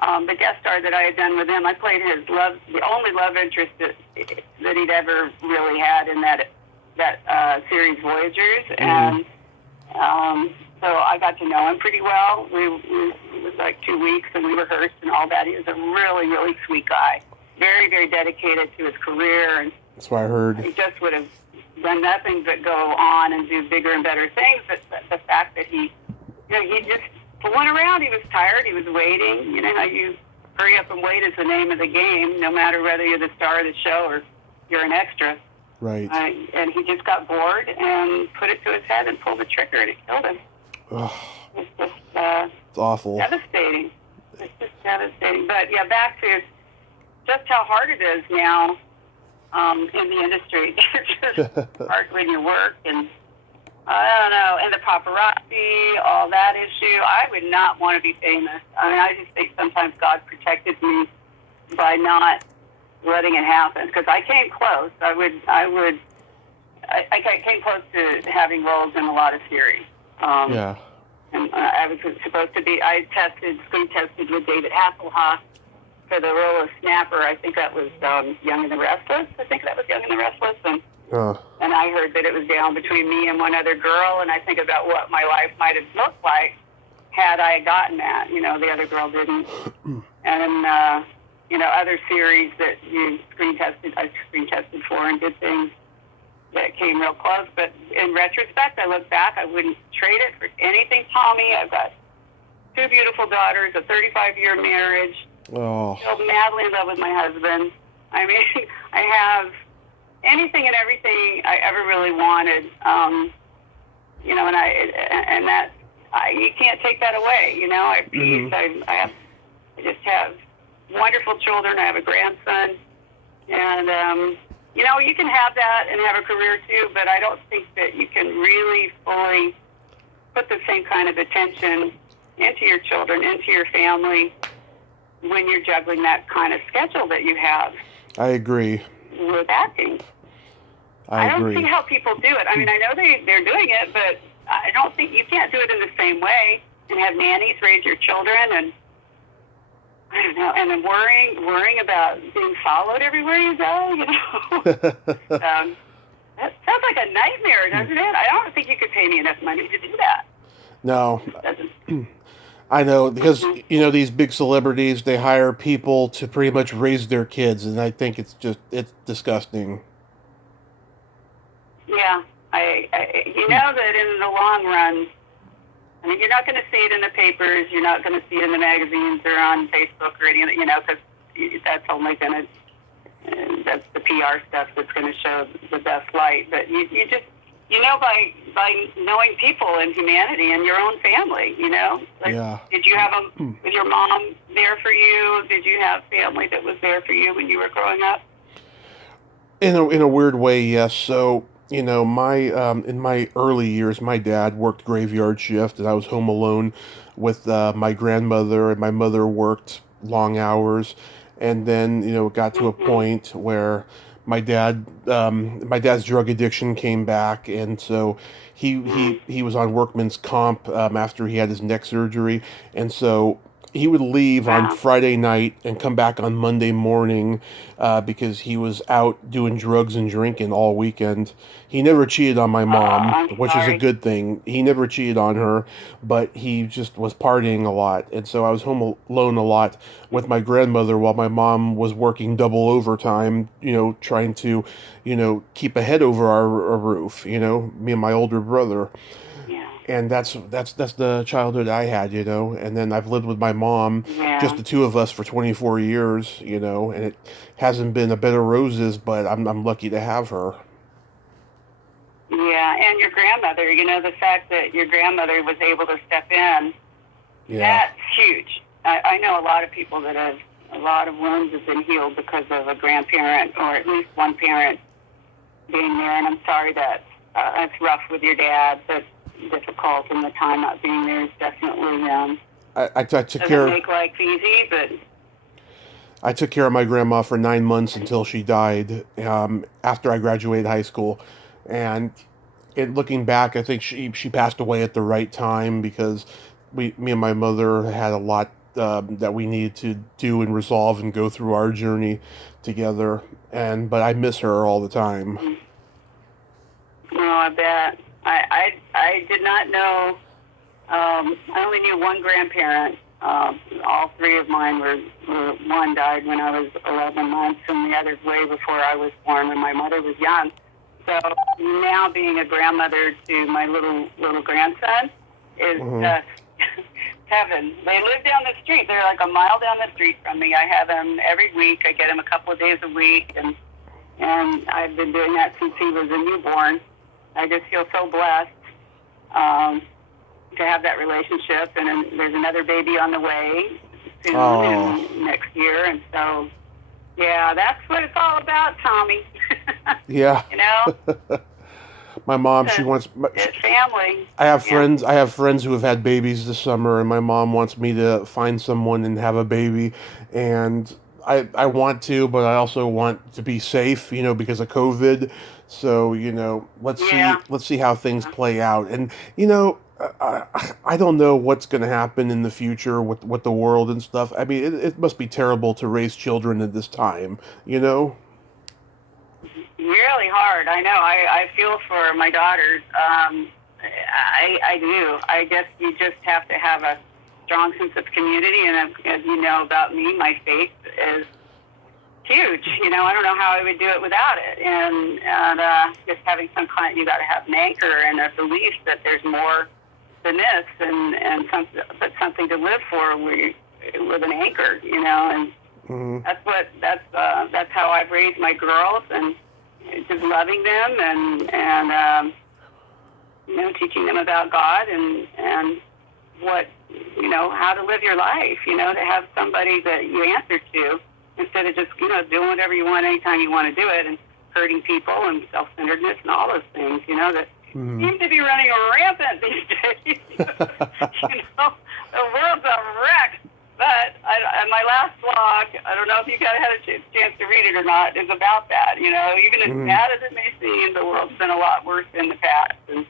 the guest star that I had done with him, I played the only love interest that he'd ever really had in that series, Voyagers, and so I got to know him pretty well. It was like 2 weeks, and we rehearsed and all that. He was a really, really sweet guy, very, very dedicated to his career, and that's what I heard. He just would have done nothing but go on and do bigger and better things. But the fact that he just went around, he was tired, he was waiting. You know how you hurry up and wait is the name of the game, no matter whether you're the star of the show or you're an extra. Right. And he just got bored and put it to his head and pulled the trigger, and it killed him. Ugh. It's just it's awful. Devastating. It's just devastating. But back to just how hard it is now in the industry. It's just hard when you work, and I don't know, and the paparazzi, all that issue. I would not want to be famous. I mean, I just think sometimes God protected me by not letting it happen, because I came close. I came close to having roles in a lot of series. And I was supposed to be. Screen tested with David Hasselhoff for the role of Snapper. I think that was Young and the Restless. And I heard that it was down between me and one other girl, and I think about what my life might have looked like had I gotten that. The other girl didn't. And other series that I screen tested for and did things that came real close. But in retrospect, I look back, I wouldn't trade it for anything, Tommy. I've got 2 beautiful daughters, a 35-year marriage. Oh. Still madly in love with my husband. I mean, I have anything and everything I ever really wanted. You can't take that away. I have peace. I just have wonderful children. I have a grandson, and you can have that and have a career too, but I don't think that you can really fully put the same kind of attention into your children, into your family, when you're juggling that kind of schedule that you have. I agree. With acting. I don't see how people do it. I mean, I know they're doing it, but I don't think you can't do it in the same way and have nannies raise your children, and I don't know, and then worrying about being followed everywhere you go, That sounds like a nightmare, doesn't it? I don't think you could pay me enough money to do that. No. I know, because, these big celebrities, they hire people to pretty much raise their kids, and I think it's disgusting. Yeah. You know that in the long run, I mean, you're not going to see it in the papers, you're not going to see it in the magazines or on Facebook or anything, because that's only going to, that's the PR stuff that's going to show the best light. But you just, by knowing people and humanity and your own family, Did you have was your mom there for you? Did you have family that was there for you when you were growing up? In a weird way, yes. So, my in my early years, my dad worked graveyard shift, and I was home alone with my grandmother, and my mother worked long hours. And then, it got to a point where my dad's drug addiction came back, and so he was on workman's comp after he had his neck surgery, and so he would leave on Wow. Friday night and come back on Monday morning because he was out doing drugs and drinking all weekend. He never cheated on my mom, I'm which is a sorry. good thing. He never cheated on her, but he just was partying a lot. And so I was home alone a lot with my grandmother while my mom was working double overtime, trying to, keep a head over our roof, me and my older brother. Yeah. And that's the childhood I had, and then I've lived with my mom, just Yeah. the two of us for 24 years, and it hasn't been a bed of roses, but I'm lucky to have her. Yeah, and your grandmother, the fact that your grandmother was able to step in, Yeah. that's huge. I know a lot of people that have, a lot of wounds have been healed because of a grandparent or at least one parent being there, and I'm sorry that it's rough with your dad, that's difficult, and the time not being there is definitely, I took doesn't care make life easy, but I took care of my grandma for 9 months until she died, after I graduated high school, and looking back, I think she passed away at the right time because me and my mother had a lot that we needed to do and resolve and go through our journey together. But I miss her all the time. I bet. I did not know. I only knew one grandparent. All three of mine were one died when I was 11 months, and the other way before I was born when my mother was young. So now being a grandmother to my little grandson is just heaven. They live down the street. They're like a mile down the street from me. I have them every week. I get him a couple of days a week, and I've been doing that since he was a newborn. I just feel so blessed to have that relationship. And then there's another baby on the way soon, and next year, and so yeah, that's what it's all about, Tommy. Yeah. My mom, it's she wants family. I have friends who have had babies this summer, and my mom wants me to find someone and have a baby, and I want to, but I also want to be safe, because of COVID. So, let's see how things play out. And, I don't know what's going to happen in the future with the world and stuff. I mean, it must be terrible to raise children at this time, Really hard. I know. I feel for my daughters. I do. I guess you just have to have a strong sense of community, and as you know about me, my faith is huge. I don't know how I would do it without it. And just having some kind, you got to have an anchor and a belief that there's more than this, and something to live for with an anchor. And that's how I've raised my girls, and just loving them and teaching them about God and what how to live your life. To have somebody that you answer to, instead of just doing whatever you want anytime you want to do it, and hurting people and self-centeredness and all those things. That seem to be running rampant these days. The world's a wreck. But my last blog, I don't know if you guys had a chance to read it or not, is about that. Even as bad as it may seem, the world's been a lot worse in the past, and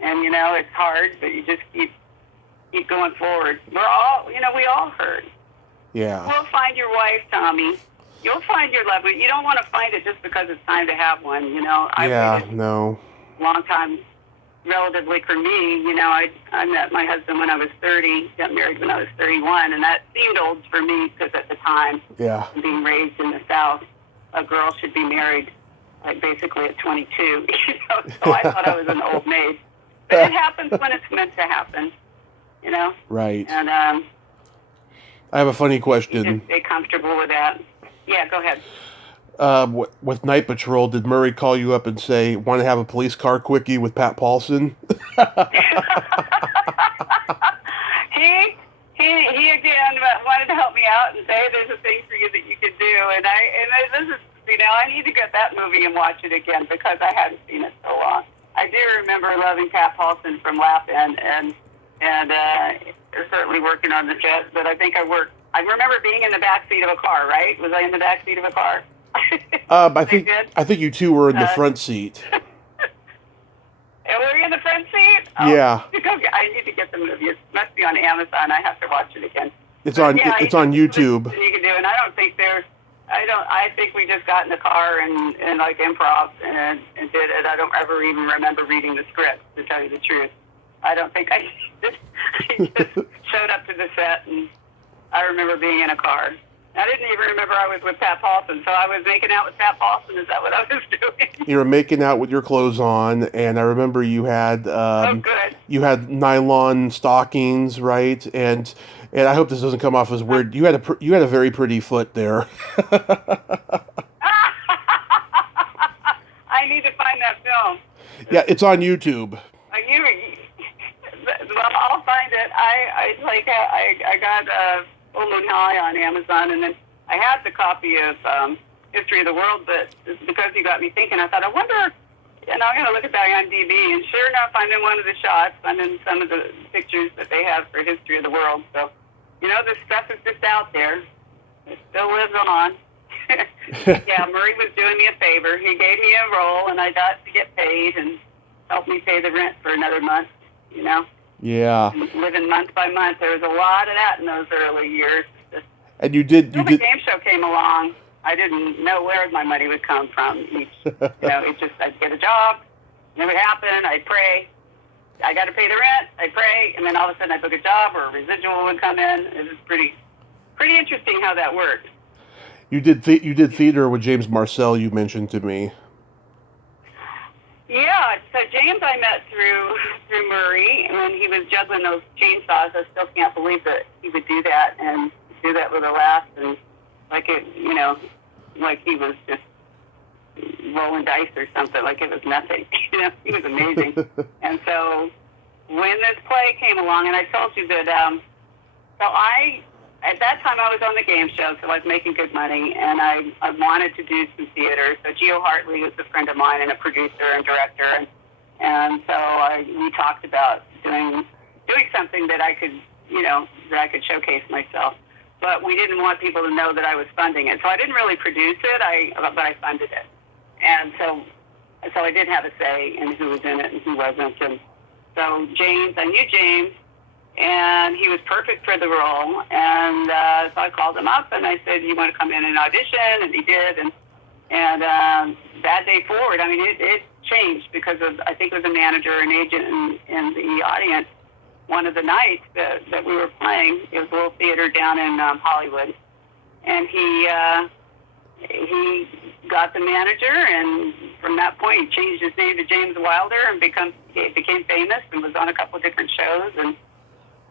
it's hard, but you just keep going forward. We're all, we all hurt. Yeah. We'll find your wife, Tommy. You'll find your loved one. You don't want to find it just because it's time to have one. I waited a long time. Relatively for me, I met my husband when I was 30, got married when I was 31, and that seemed old for me because at the time, being raised in the South, a girl should be married like basically at 22, so I thought I was an old maid. But it happens when it's meant to happen, Right. And I have a funny question. You just stay comfortable with that. Yeah, go ahead. With Night Patrol, did Murray call you up and say, want to have a police car quickie with Pat Paulson? He again wanted to help me out and say there's a thing for you that you could do, and this is I need to get that movie and watch it again because I hadn't seen it so long. I do remember loving Pat Paulson from Laugh-In, and certainly working on the set, but I think I remember being in the back seat of a car, right? Was I in the back seat of a car? I think you two were in the front seat. Were you in the front seat? Oh, yeah. I need to get the movie. It must be on Amazon. I have to watch it again. It's But on yeah, it's on YouTube. you can do, and I don't think there's. I think we just got in the car and like improv and did it. I don't ever even remember reading the script, to tell you the truth. I don't think I did. I just showed up to the set, and I remember being in a car. I didn't even remember I was with Pat Paulson, so I was making out with Pat Paulson. Is that what I was doing? You were making out with your clothes on, and I remember you had Oh, good. you had nylon stockings, right? And I hope this doesn't come off as weird. You had a very pretty foot there. I need to find that film. Yeah, it's on YouTube. Well, I'll find it. I got Full Moon High on Amazon, and then I had the copy of History of the World, but because you got me thinking, I thought, I wonder, and I'm going to look at that on DB, and sure enough, I'm in one of the shots. I'm in some of the pictures that they have for History of the World. So, this stuff is just out there. It still lives on. Yeah, Murray was doing me a favor. He gave me a role, and I got to get paid and helped me pay the rent for another month, Yeah. And living month by month. There was a lot of that in those early years. And you did. When the game show came along, I didn't know where my money would come from. It just, I'd get a job, and it would happen. I'd pray. I got to pay the rent. I'd pray, and then all of a sudden I'd book a job or a residual would come in. It was pretty interesting how that worked. You did theater with James Marcel. You mentioned to me. Yeah, so James I met through Murray, and when he was juggling those chainsaws, I still can't believe that he would do that and do that with a laugh, and like he was just rolling dice or something, like it was nothing. He was amazing. And so when this play came along, and I told you that, at that time I was on the game show, so I was making good money, and I wanted to do some theater. So Geo Hartley was a friend of mine and a producer and director, and so we talked about doing something that I could, showcase myself. But we didn't want people to know that I was funding it, so I didn't really produce it. But I funded it, and so I did have a say in who was in it and who wasn't. And so I knew James. And he was perfect for the role. And so I called him up and I said, "You want to come in and audition?" And he did. And that day forward, I mean, it changed because of, I think it was a manager or an agent in the audience. One of the nights that we were playing, it was a little theater down in Hollywood. And he got the manager, and from that point, he changed his name to James Wilder and became famous and was on a couple of different shows and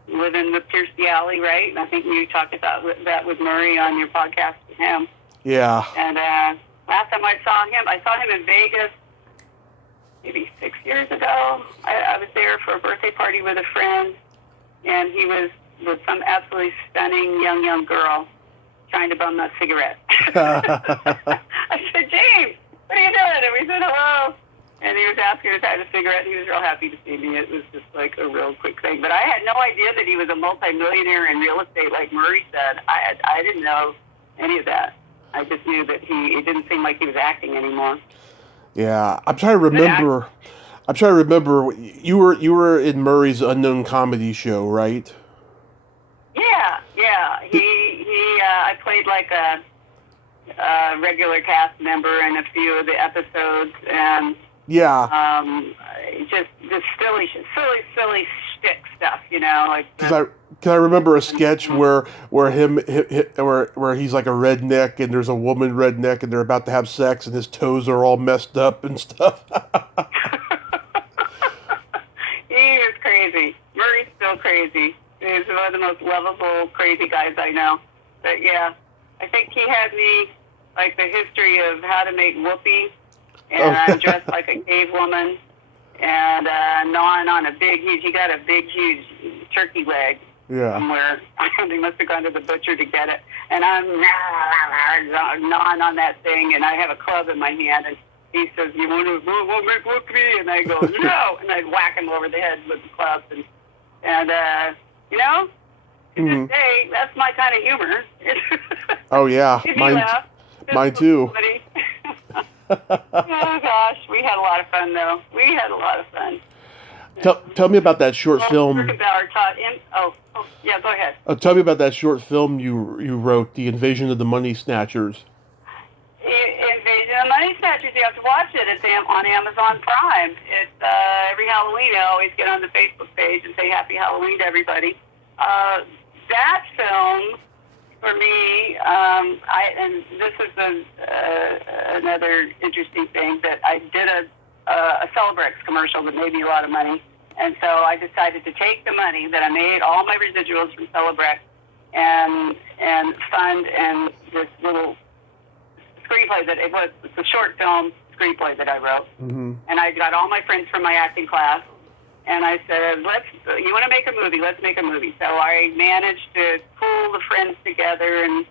living with Pierce the Alley, right? And I think you talked about that with Murray on your podcast with him. Yeah. And last time I saw him in Vegas maybe 6 years ago. I was there for a birthday party with a friend, and he was with some absolutely stunning young girl trying to bum a cigarette. I said, "James, what are you doing?" And we said hello. And he was asking if I had a cigarette. He was real happy to see me. It was just like a real quick thing. But I had no idea that he was a multimillionaire in real estate, like Murray said. I didn't know any of that. I just knew that it didn't seem like he was acting anymore. Yeah, I'm trying to remember. You were in Murray's Unknown Comedy Show, right? Yeah. I played like a regular cast member in a few of the episodes, and just silly shtick stuff, like. Because I remember a sketch where he's like a redneck and there's a woman redneck and they're about to have sex and his toes are all messed up and stuff. He was crazy. Murray's still crazy. He's one of the most lovable, crazy guys I know. But yeah, I think he had me like the history of how to make whoopee, and I'm dressed like a cave woman, and gnawing on he got a big, huge turkey leg somewhere. They must have gone to the butcher to get it, and I'm gnawing on that thing, and I have a club in my hand, and he says, "You want to make whoopee?" And I go, "No," and I'd whack him over the head with the club, and to this day, that's my kind of humor. Oh yeah, mine too. Oh gosh, we had a lot of fun though. We had a lot of fun. Tell me about that short film. Yeah, go ahead. Tell me about that short film you wrote, The Invasion of the Money Snatchers. Invasion of the Money Snatchers. You have to watch it. It's on Amazon Prime. It's every Halloween. I always get on the Facebook page and say Happy Halloween to everybody. That film, for me, and this is another interesting thing, that I did a Celebrex commercial that made me a lot of money. And so I decided to take the money that I made, all my residuals from Celebrex, and fund and this little screenplay that it's a short film screenplay that I wrote. Mm-hmm. And I got all my friends from my acting class, and I said, you want to make a movie? Let's make a movie. So I managed to pull the friends together and,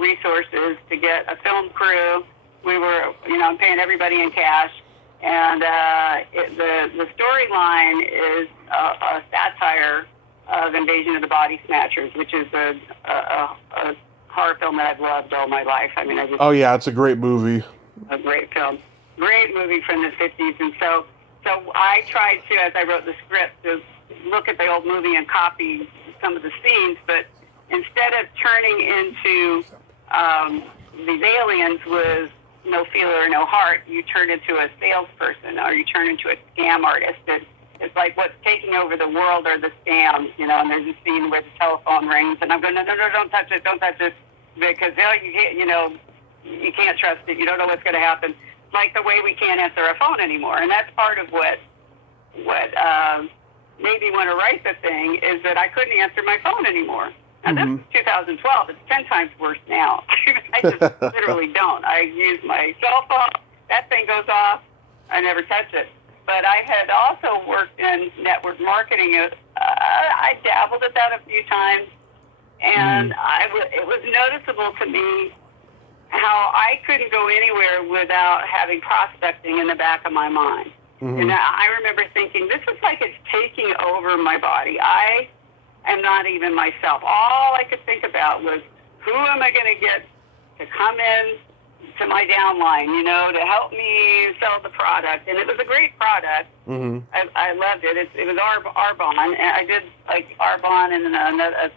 resources to get a film crew. We were, paying everybody in cash. And the storyline is a satire of Invasion of the Body Snatchers, which is a horror film that I've loved all my life. I mean, oh yeah, it's a great movie. A great film, great movie from the 50s. And so I tried to, as I wrote the script, to look at the old movie and copy some of the scenes, but instead of turning into these aliens with no feeler or no heart, you turn into a salesperson, or you turn into a scam artist. It's like what's taking over the world are the scams, and there's a scene where the telephone rings, and I'm going, no, don't touch it, because you can't trust it, you don't know what's going to happen, like the way we can't answer our phone anymore. And that's part of what made me want to write the thing, is that I couldn't answer my phone anymore. Now, this is 2012. It's 10 times worse now. I just literally don't. I use my cell phone. That thing goes off. I never touch it. But I had also worked in network marketing. I dabbled at that a few times. And it was noticeable to me how I couldn't go anywhere without having prospecting in the back of my mind. Mm-hmm. And I remember thinking, this is like it's taking over my body. I am not even myself. All I could think about was, who am I going to get to come in to my downline, to help me sell the product? And it was a great product. Mm-hmm. I loved it. It was Arbonne, and I did like Arbonne and a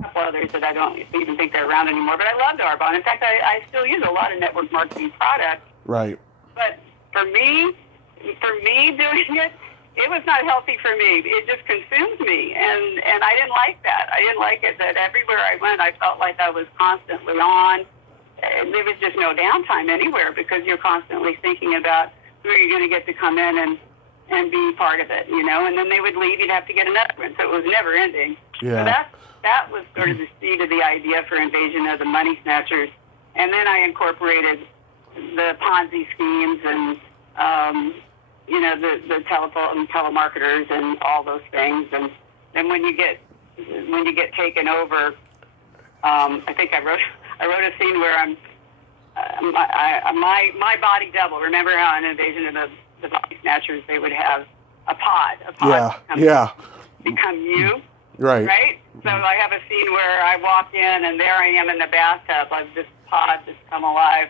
couple others that I don't even think they're around anymore. But I loved Arbonne. In fact, I still use a lot of network marketing products. Right. But for me doing it, it was not healthy for me. It just consumed me, and I didn't like that. I didn't like it that everywhere I went, I felt like I was constantly on. And there was just no downtime anywhere, because you're constantly thinking about who are you going to get to come in and be part of it, and then they would leave, you'd have to get another one, so it was never ending. Yeah. So that was sort of the seed of the idea for Invasion of the Money Snatchers. And then I incorporated the Ponzi schemes and, the telephone telemarketers and all those things. And then when you get taken over, I think I wrote a scene where I'm my body double. Remember how in Invasion of the Body Snatchers they would have a pod become you. Right? So I have a scene where I walk in and there I am in the bathtub of this pod that's come alive,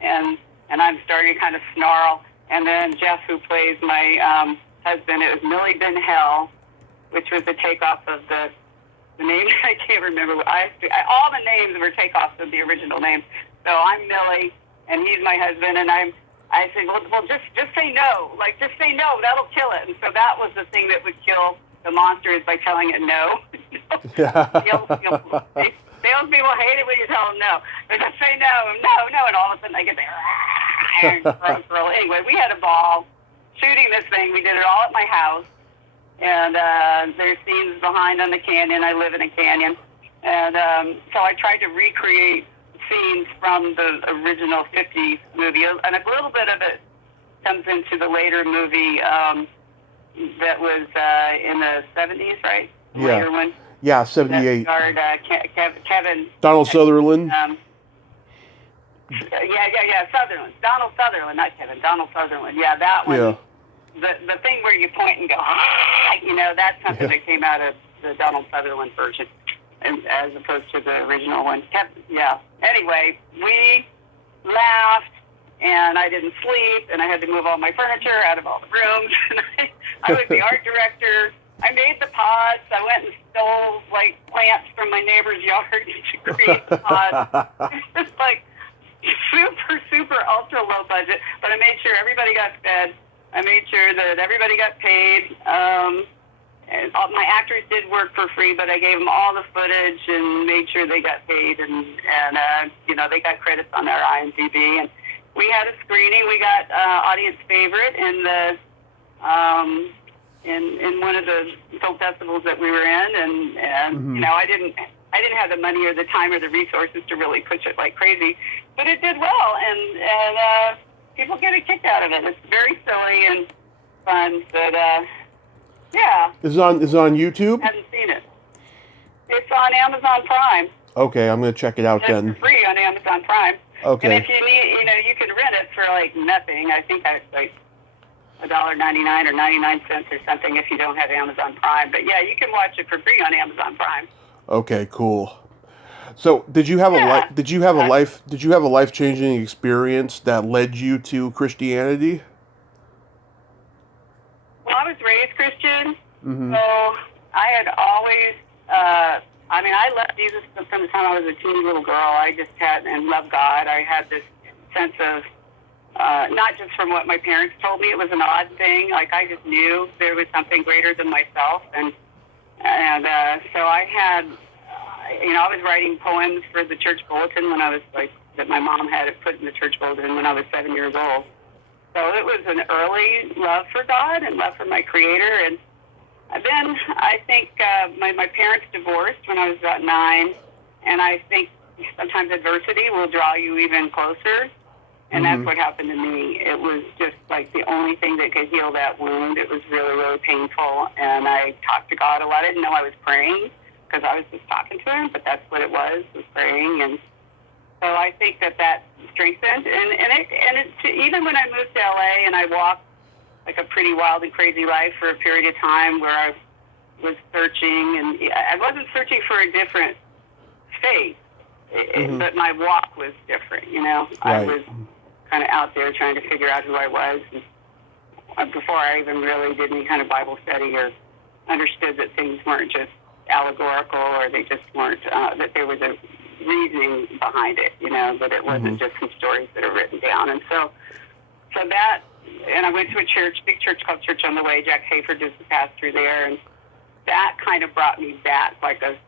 and I'm starting to kind of snarl. And then Jeff, who plays my husband, it was Millie Ben Hell, which was the takeoff of the name I can't remember. All the names were takeoffs of the original name. So I'm Millie, and he's my husband, and I said, well, just say no. Like, just say no. That'll kill it. And so that was the thing that would kill the monster, is by telling it no. Salespeople hate it when you tell them no. They just say no, and all of a sudden they get there. Anyway, we had a ball shooting this thing. We did it all at my house. And there's scenes behind on the canyon. I live in a canyon. And so I tried to recreate scenes from the original 50s movie. And a little bit of it comes into the later movie that was in the 70s, right? Yeah. Later one. Yeah, 78. That starred Kevin. Donald Sutherland. Sutherland. Donald Sutherland, not Kevin. Donald Sutherland. Yeah, that one. Yeah. The thing where you point and go, that's something that came out of the Donald Sutherland version, as opposed to the original one. Anyway, we laughed, and I didn't sleep, and I had to move all my furniture out of all the rooms. I was the art director. I made the pods. I went and stole like plants from my neighbor's yard to create the pods. It's like super ultra low budget, but I made sure everybody got fed. I made sure that everybody got paid. And all, my actors did work for free, but I gave them all the footage and made sure they got paid, and you know, they got credits on their IMDb. And we had a screening. We got audience favorite in the in one of the film festivals that we were in, and you know, I didn't have the money or the time or the resources to really push it like crazy, but it did well, and people get a kick out of it. It's very silly and fun, but yeah. Is it on YouTube? I haven't seen it. It's on Amazon Prime. Okay, I'm gonna check it out then. It's free on Amazon Prime. Okay. And if you need, you know, you can rent it for like nothing. I think it's like $1.99 or 99 cents or something if you don't have Amazon Prime. But yeah, you can watch it for free on Amazon Prime. Okay, cool. So, did you have a life-changing experience that led you to Christianity? Well, I was raised Christian, so I had always, I loved Jesus from the time I was a teeny little girl. I just had, and loved God. I had this sense of, not just from what my parents told me, it was an odd thing. Like, I just knew there was something greater than myself. And so I had, you know, I was writing poems for the church bulletin when I was like, that my mom had it put in the church bulletin when I was 7 years old. So it was an early love for God and love for my Creator. And then I think my parents divorced when I was about 9, and I think sometimes adversity will draw you even closer. And that's what happened to me. It was just like the only thing that could heal that wound. It was really, really painful. And I talked to God a lot. I didn't know I was praying because I was just talking to Him, but that's what it was praying. And so I think that strengthened. And even when I moved to LA and I walked like a pretty wild and crazy life for a period of time where I was searching, and I wasn't searching for a different faith, but my walk was different, you know. Right. I was kind of out there trying to figure out who I was, and before I even really did any kind of Bible study or understood that things weren't just allegorical, or they just weren't, that there was a reasoning behind it, you know, that it wasn't just some stories that are written down. And so that, and I went to a church, big church called Church on the Way. Jack Hayford is the pastor there, and that kind of brought me back, it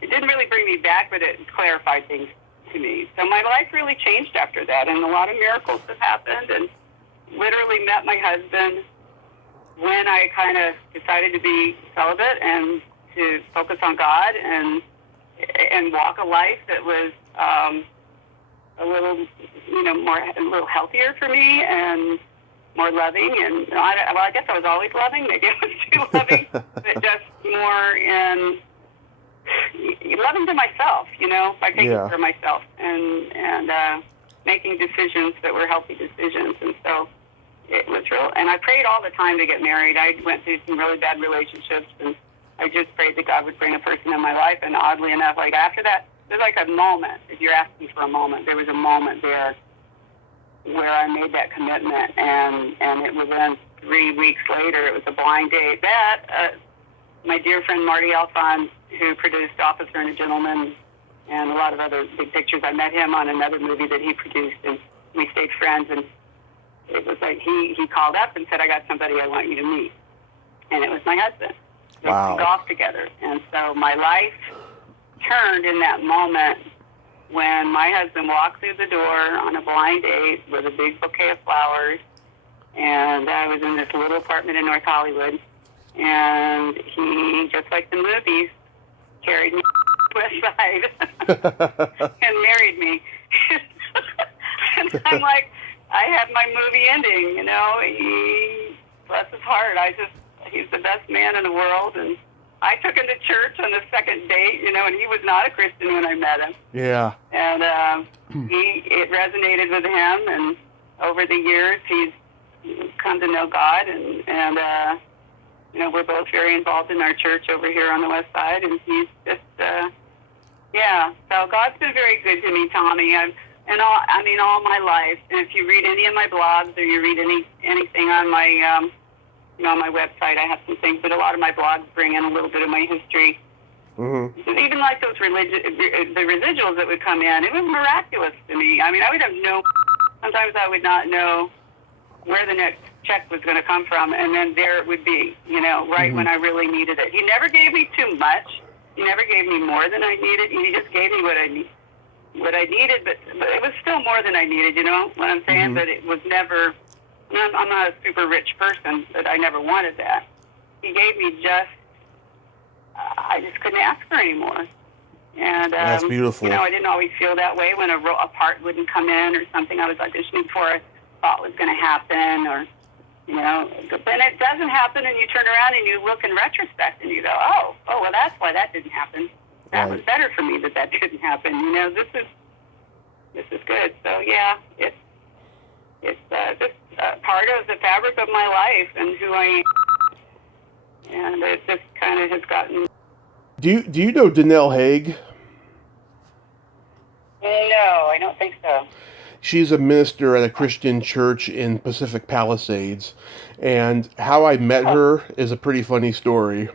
didn't really bring me back, but it clarified things to me. So my life really changed after that, and a lot of miracles have happened, and literally met my husband when I kind of decided to be celibate and to focus on God and walk a life that was a little, you know, a little healthier for me and more loving. And I guess I was always loving. Maybe I was too loving, but just more in loving to myself, you know, by taking care of myself and making decisions that were healthy decisions. And so it was real. And I prayed all the time to get married. I went through some really bad relationships, and I just prayed that God would bring a person in my life. And oddly enough, like after that, there's like a moment, if you're asking for a moment, there was a moment there where I made that commitment, and it was then 3 weeks later, it was a blind date. My dear friend Marty Alfon, who produced Officer and a Gentleman and a lot of other big pictures, I met him on another movie that he produced, and we stayed friends. And it was like he called up and said, "I got somebody I want you to meet," and it was my husband. Wow. We golfed together, and so my life turned in that moment when my husband walked through the door on a blind date with a big bouquet of flowers, and I was in this little apartment in North Hollywood, and he, just like the movies, carried me to the West Side and married me. And I'm like, I had my movie ending, you know. He, bless his heart, he's the best man in the world, and I took him to church on the second date, you know, and he was not a Christian when I met him. Yeah. And it resonated with him, and over the years he's come to know God, and you know, we're both very involved in our church over here on the West Side, and he's just, so God's been very good to me, Tommy. All my life. And if you read any of my blogs or you read anything on my on my website, I have some things, but a lot of my blogs bring in a little bit of my history. Mm-hmm. Even like those the residuals that would come in, it was miraculous to me. I mean, I would have sometimes I would not know where the next check was going to come from, and then there it would be, right when I really needed it. He never gave me too much. He never gave me more than I needed. He just gave me what I needed, but it was still more than I needed, you know what I'm saying? But it was never, I'm not a super rich person, but I never wanted that. He gave me I just couldn't ask for any more. And, that's beautiful. I didn't always feel that way when a part wouldn't come in or something I was auditioning for I thought was going to happen, or, but then it doesn't happen, and you turn around and you look in retrospect and you go, oh, well, that's why that didn't happen. That was better for me that didn't happen. This is good. So, yeah, it's just part of the fabric of my life and who I am. And it just kind of has gotten... Do you know Danelle Haig? No, I don't think so. She's a minister at a Christian church in Pacific Palisades, and how I met her is a pretty funny story.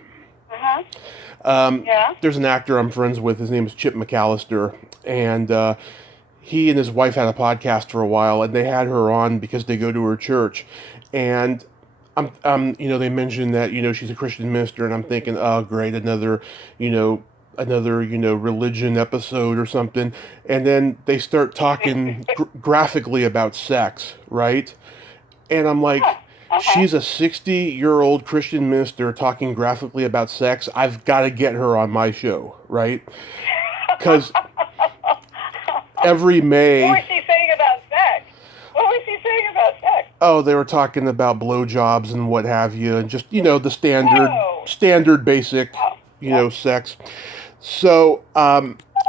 There's an actor I'm friends with. His name is Chip McAllister, and he and his wife had a podcast for a while, and they had her on because they go to her church, and they mentioned that she's a Christian minister, and I'm thinking, oh great, another religion episode or something, and then they start talking graphically about sex, right? And I'm like, she's a 60-year-old Christian minister talking graphically about sex. I've got to get her on my show, right? Because every May... What was she saying about sex? Oh, they were talking about blowjobs and what have you, and just, the standard basic, sex. So,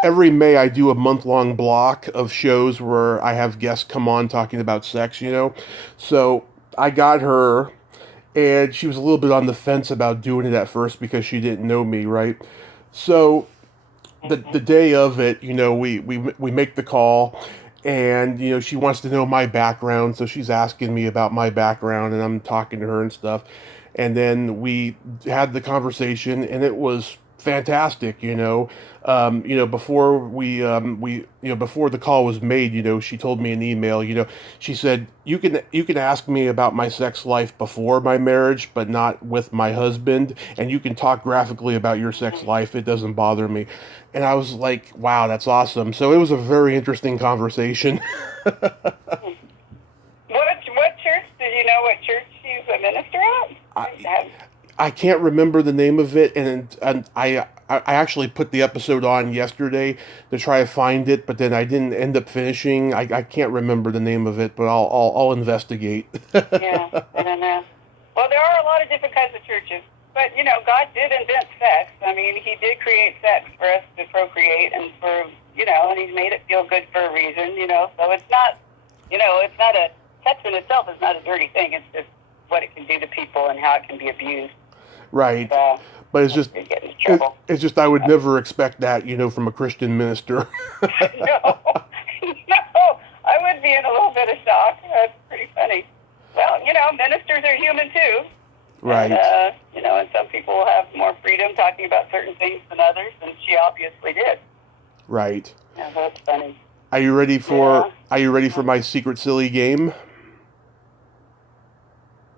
every May I do a month-long block of shows where I have guests come on talking about sex, So, I got her, and she was a little bit on the fence about doing it at first because she didn't know me, right? So, the day of it, we make the call, and, she wants to know my background, so she's asking me about my background, and I'm talking to her and stuff. And then we had the conversation, and it was fantastic, before before the call was made, she told me an email, she said, you can ask me about my sex life before my marriage, but not with my husband, and you can talk graphically about your sex life. It doesn't bother me. And I was like, wow, that's awesome. So it was a very interesting conversation. What church? Did you know what church she's a minister at? I can't remember the name of it, and I actually put the episode on yesterday to try to find it, but then I didn't end up finishing. I can't remember the name of it, but I'll investigate. Yeah, I don't know. Well, there are a lot of different kinds of churches, but God did invent sex. I mean, He did create sex for us to procreate, and and He's made it feel good for a reason. So it's not, sex in itself is not a dirty thing. It's just what it can do to people and how it can be abused. Right. But it's just I would never expect that, from a Christian minister. No, I would be in a little bit of shock. That's pretty funny. Well, ministers are human too. Right. And, and some people have more freedom talking about certain things than others, and she obviously did. Right. Yeah, that's funny. Are you ready for my secret silly game?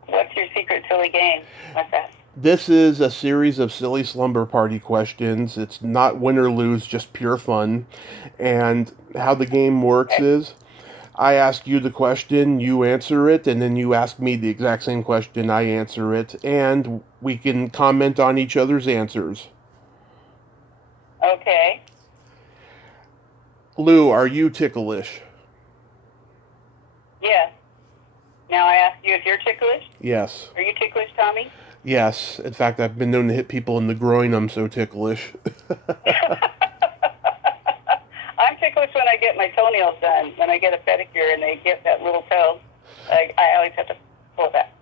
What's your secret silly game? What's that? This is a series of silly slumber party questions. It's not win or lose, just pure fun. And how the game works is I ask you the question, you answer it, and then you ask me the exact same question, I answer it, and we can comment on each other's answers. Okay. Lou, are you ticklish? Yes. Now I ask you if you're ticklish? Yes. Are you ticklish, Tommy? Yes. In fact, I've been known to hit people in the groin. I'm so ticklish. I'm ticklish when I get my toenails done. When I get a pedicure and they get that little toe, I always have to pull it back.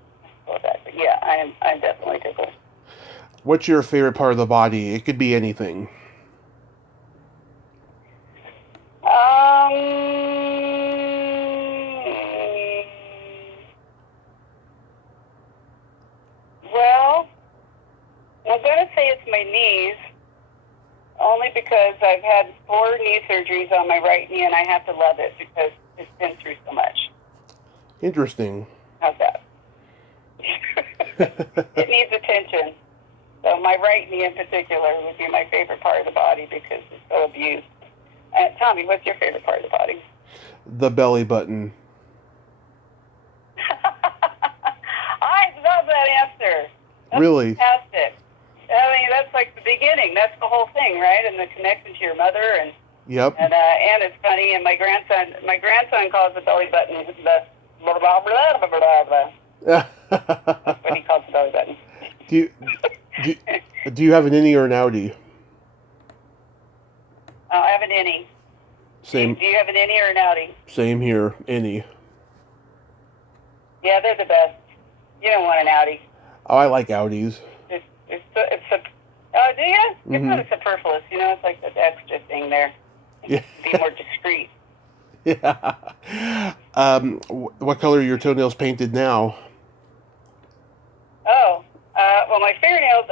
But yeah, I'm definitely ticklish. What's your favorite part of the body? It could be anything. because I've had 4 knee surgeries on my right knee, and I have to love it because it's been through so much. Interesting. How's that? It needs attention. So my right knee in particular would be my favorite part of the body because it's so abused. Tommy, what's your favorite part of the body? The belly button. I love that answer. That's Really? fantastic. I mean, that's like the beginning. That's the whole thing, right? And the connection to your mother, and Yep. and it's funny. And my grandson calls the belly button the blah blah blah blah blah blah. That's what he calls the belly button. Do you have an innie or an outie? I have an innie. Same. Do you have an innie or an outie? Same here. Innie. Yeah, they're the best. You don't want an outie. Oh, I like outies. Oh, do you? It's Mm-hmm. sort of superfluous, you know. It's like this extra thing there. Yeah. Be more discreet. Yeah. What color are your toenails painted now? Oh, well, my fingernails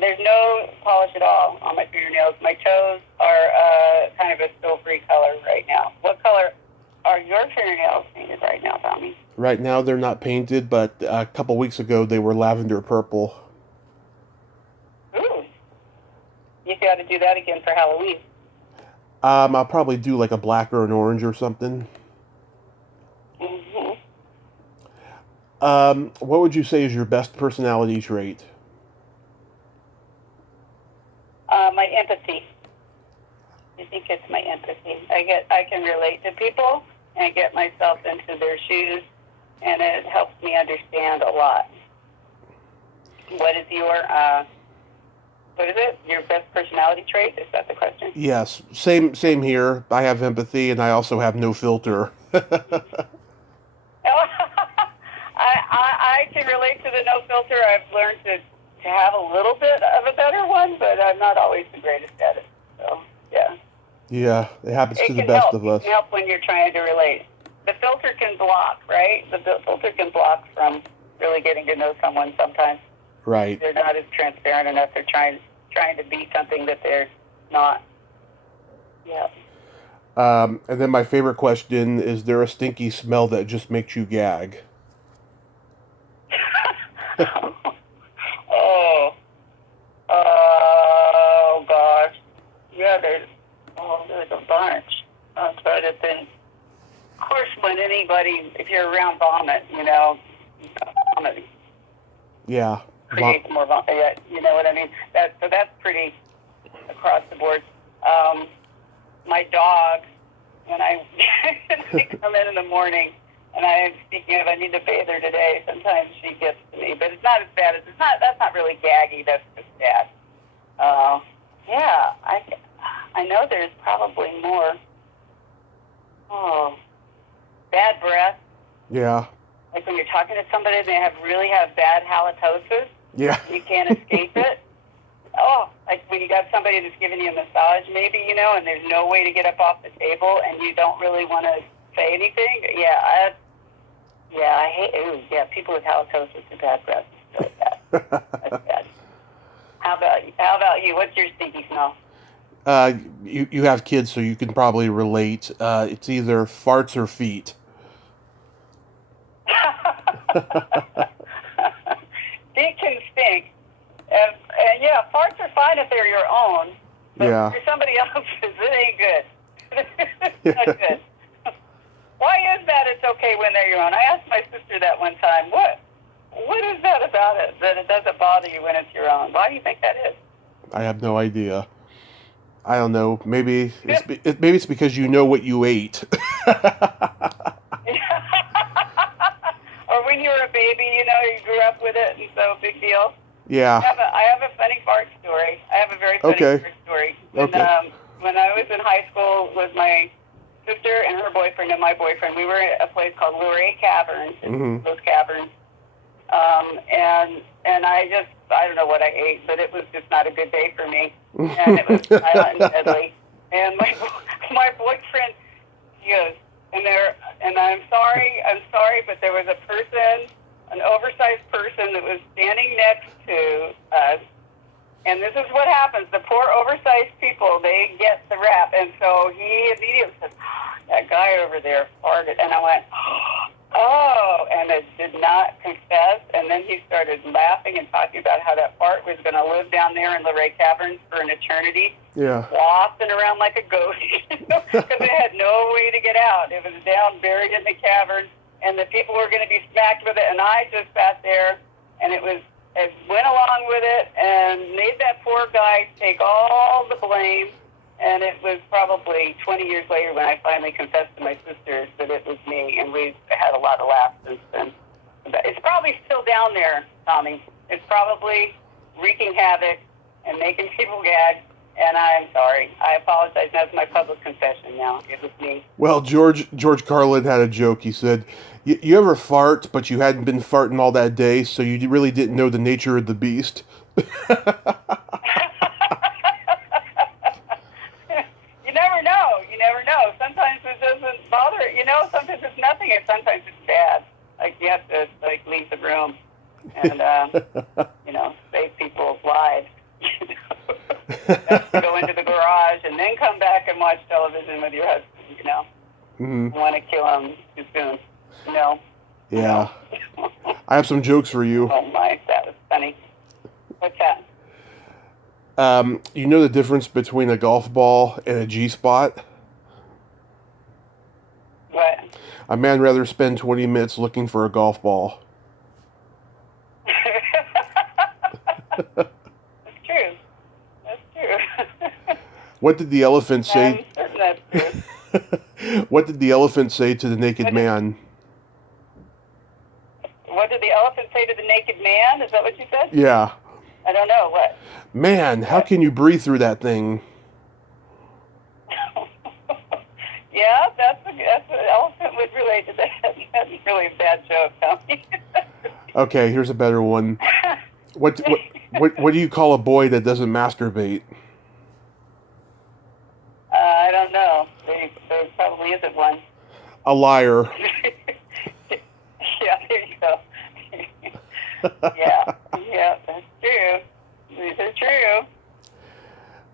there's no polish at all on my fingernails. My toes are kind of a silvery color right now. What color are your fingernails painted right now, Tommy? Right now they're not painted, but a couple weeks ago they were lavender purple. Ooh. You got to do that again for Halloween. I'll probably do like a black or an orange or something. Mm-hmm. What would you say is your best personality trait? My empathy. I think it's my empathy. I can relate to people and get myself into their shoes, and it helps me understand a lot. What is your your best personality trait? Is that the question? Yes, same here. I have empathy, and I also have no filter. I can relate to the no filter. I've learned to have a little bit of a better one, but I'm not always the greatest at it. So, yeah. Yeah, it happens to the best of us. It can help when you're trying to relate. The filter can block, right? The filter can block from really getting to know someone sometimes. Right. They're not as transparent enough. They're trying to be something that they're not. Yeah. And then my favorite question, is there a stinky smell that just makes you gag? Oh gosh. Yeah, there's a bunch. But it's been, of course, if you're around vomit, vomit Yeah. creates more vomit. You know what I mean? That's pretty across the board. My dog, when I come in the morning, and I'm speaking of, I need to bathe her today. Sometimes she gets to me, but it's not as bad as that's not really gaggy. That's just bad. Yeah, I know there's probably more. Oh, bad breath. Yeah. Like when you're talking to somebody and they really have bad halitosis. Yeah. You can't escape it. Oh, like when you got somebody that's giving you a massage, maybe, and there's no way to get up off the table, and you don't really want to say anything. Yeah, I hate. Ooh, yeah, people with halitosis and bad breath is really bad. That's bad. How about you? What's your stinky smell? You have kids, so you can probably relate. It's either farts or feet. Feet can stink. And yeah, farts are fine if they're your own. But Yeah. for somebody else's, it ain't good. It's not good. Why is that it's okay when they're your own? I asked my sister that one time. What is that about it, that it doesn't bother you when it's your own? Why do you think that is? I have no idea. I don't know. Maybe it's because you know what you ate. Or when you were a baby, you grew up with it, and so big deal. Yeah. I have a funny fart story. I have a very funny fart story. When I was in high school with my sister and her boyfriend and my boyfriend, we were at a place called Laureen Caverns, those caverns. And I don't know what I ate, but it was just not a good day for me. And it was silent and deadly. And my boyfriend, he goes, and I'm sorry, but there was a person, an oversized person that was standing next to us, And this is what happens. The poor oversized people, they get the rap. And so he immediately says, that guy over there farted. And I went, oh, and I did not confess. And then he started laughing and talking about how that fart was going to live down there in Luray Caverns for an eternity. Yeah. Wafting around like a ghost, because it had no way to get out. It was down, buried in the cavern, and the people were going to be smacked with it. And I just sat there, and it went along with it and made that poor guy take all the blame. And it was probably 20 years later when I finally confessed to my sisters that it was me, and we've had a lot of laughs since then. It's probably still down there, Tommy. It's probably wreaking havoc and making people gag, and I'm sorry. I apologize. That's my public confession now. It was me. Well, George Carlin had a joke. He said, you ever fart, but you hadn't been farting all that day, so you really didn't know the nature of the beast? You never know. Sometimes it doesn't bother. Sometimes it's nothing, and sometimes it's bad. Like, you have to, leave the room and, save people's lives. Have to go into the garage and then come back and watch television with your husband, Mm-hmm. You want to kill him too soon, Yeah. I have some jokes for you. Oh, my, that was funny. What's that? You know the difference between a golf ball and a G-spot? What? A man rather spend 20 minutes looking for a golf ball. That's true. That's true. What did the elephant say? I'm certain that's true. What did the elephant say to the naked man? What did the elephant say to the naked man? Is that what you said? Yeah. I don't know. What? Man, how can you breathe through that thing? Yeah, that's an elephant would relate to that. That's really a bad joke, Tommy. Okay, here's a better one. What do you call a boy that doesn't masturbate? I don't know. There probably isn't one. A liar. Yeah, there you go. Yeah, that's true. These are true.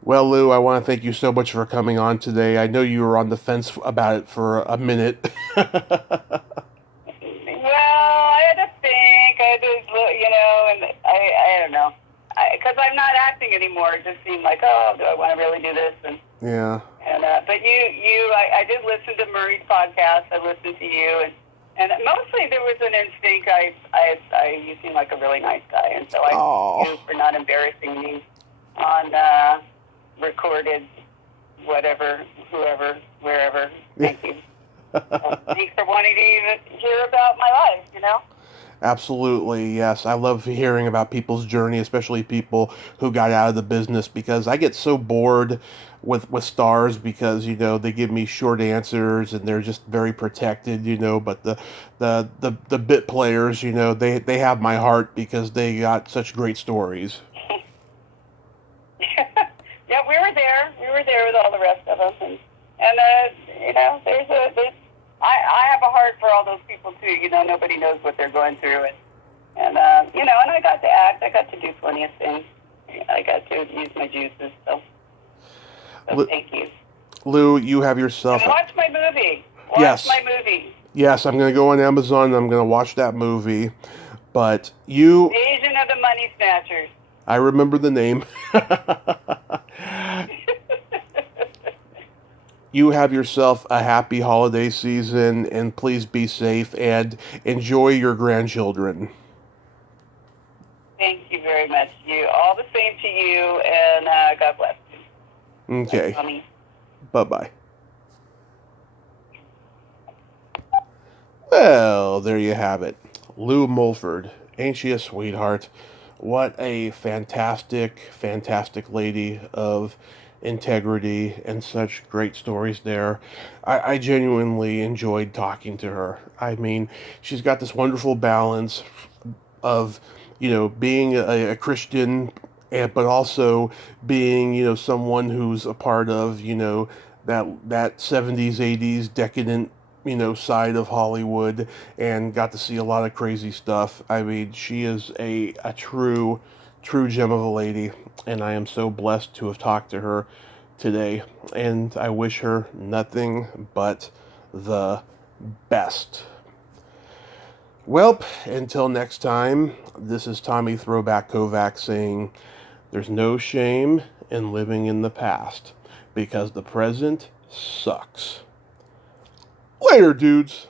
Well, Lou, I want to thank you so much for coming on today. I know you were on the fence about it for a minute. Well, I had to think. I had to, and I don't know. Because I'm not acting anymore. It just seemed like, oh, do I want to really do this? And Yeah. But I did listen to Murray's podcast. I listened to you, and mostly there was an instinct. You seem like a really nice guy, and so I thank you for not embarrassing me on recorded whatever, whoever, wherever. Thank you. Thanks for wanting to even hear about my life, Absolutely, yes. I love hearing about people's journey, especially people who got out of the business, because I get so bored with stars because, they give me short answers and they're just very protected, but the bit players, they have my heart because they got such great stories. Yeah, we were there. We were there with all the rest of us, and I have a heart for all those people too. Nobody knows what they're going through, and I got to act. I got to do plenty of things. I got to use my juices. So thank you, Lou. You have yourself. And watch my movie. Yes. My movie. Yes, I'm going to go on Amazon and I'm going to watch that movie. But you... Invasion of the Money Snatchers. I remember the name. You have yourself a happy holiday season, and please be safe and enjoy your grandchildren. Thank you very much. You all the same to you, and God bless you. Okay. Bye-bye. Well, there you have it. Lou Mulford. Ain't she a sweetheart? What a fantastic, fantastic lady of integrity and such great stories there. I genuinely enjoyed talking to her. I mean, she's got this wonderful balance of, being a Christian, but also being, someone who's a part of, that 70s, 80s decadent, side of Hollywood, and got to see a lot of crazy stuff. I mean, she is a true true gem of a lady, and I am so blessed to have talked to her today, and I wish her nothing but the best. Well, until next time, this is Tommy Throwback Kovac saying there's no shame in living in the past, because the present sucks. Later, dudes.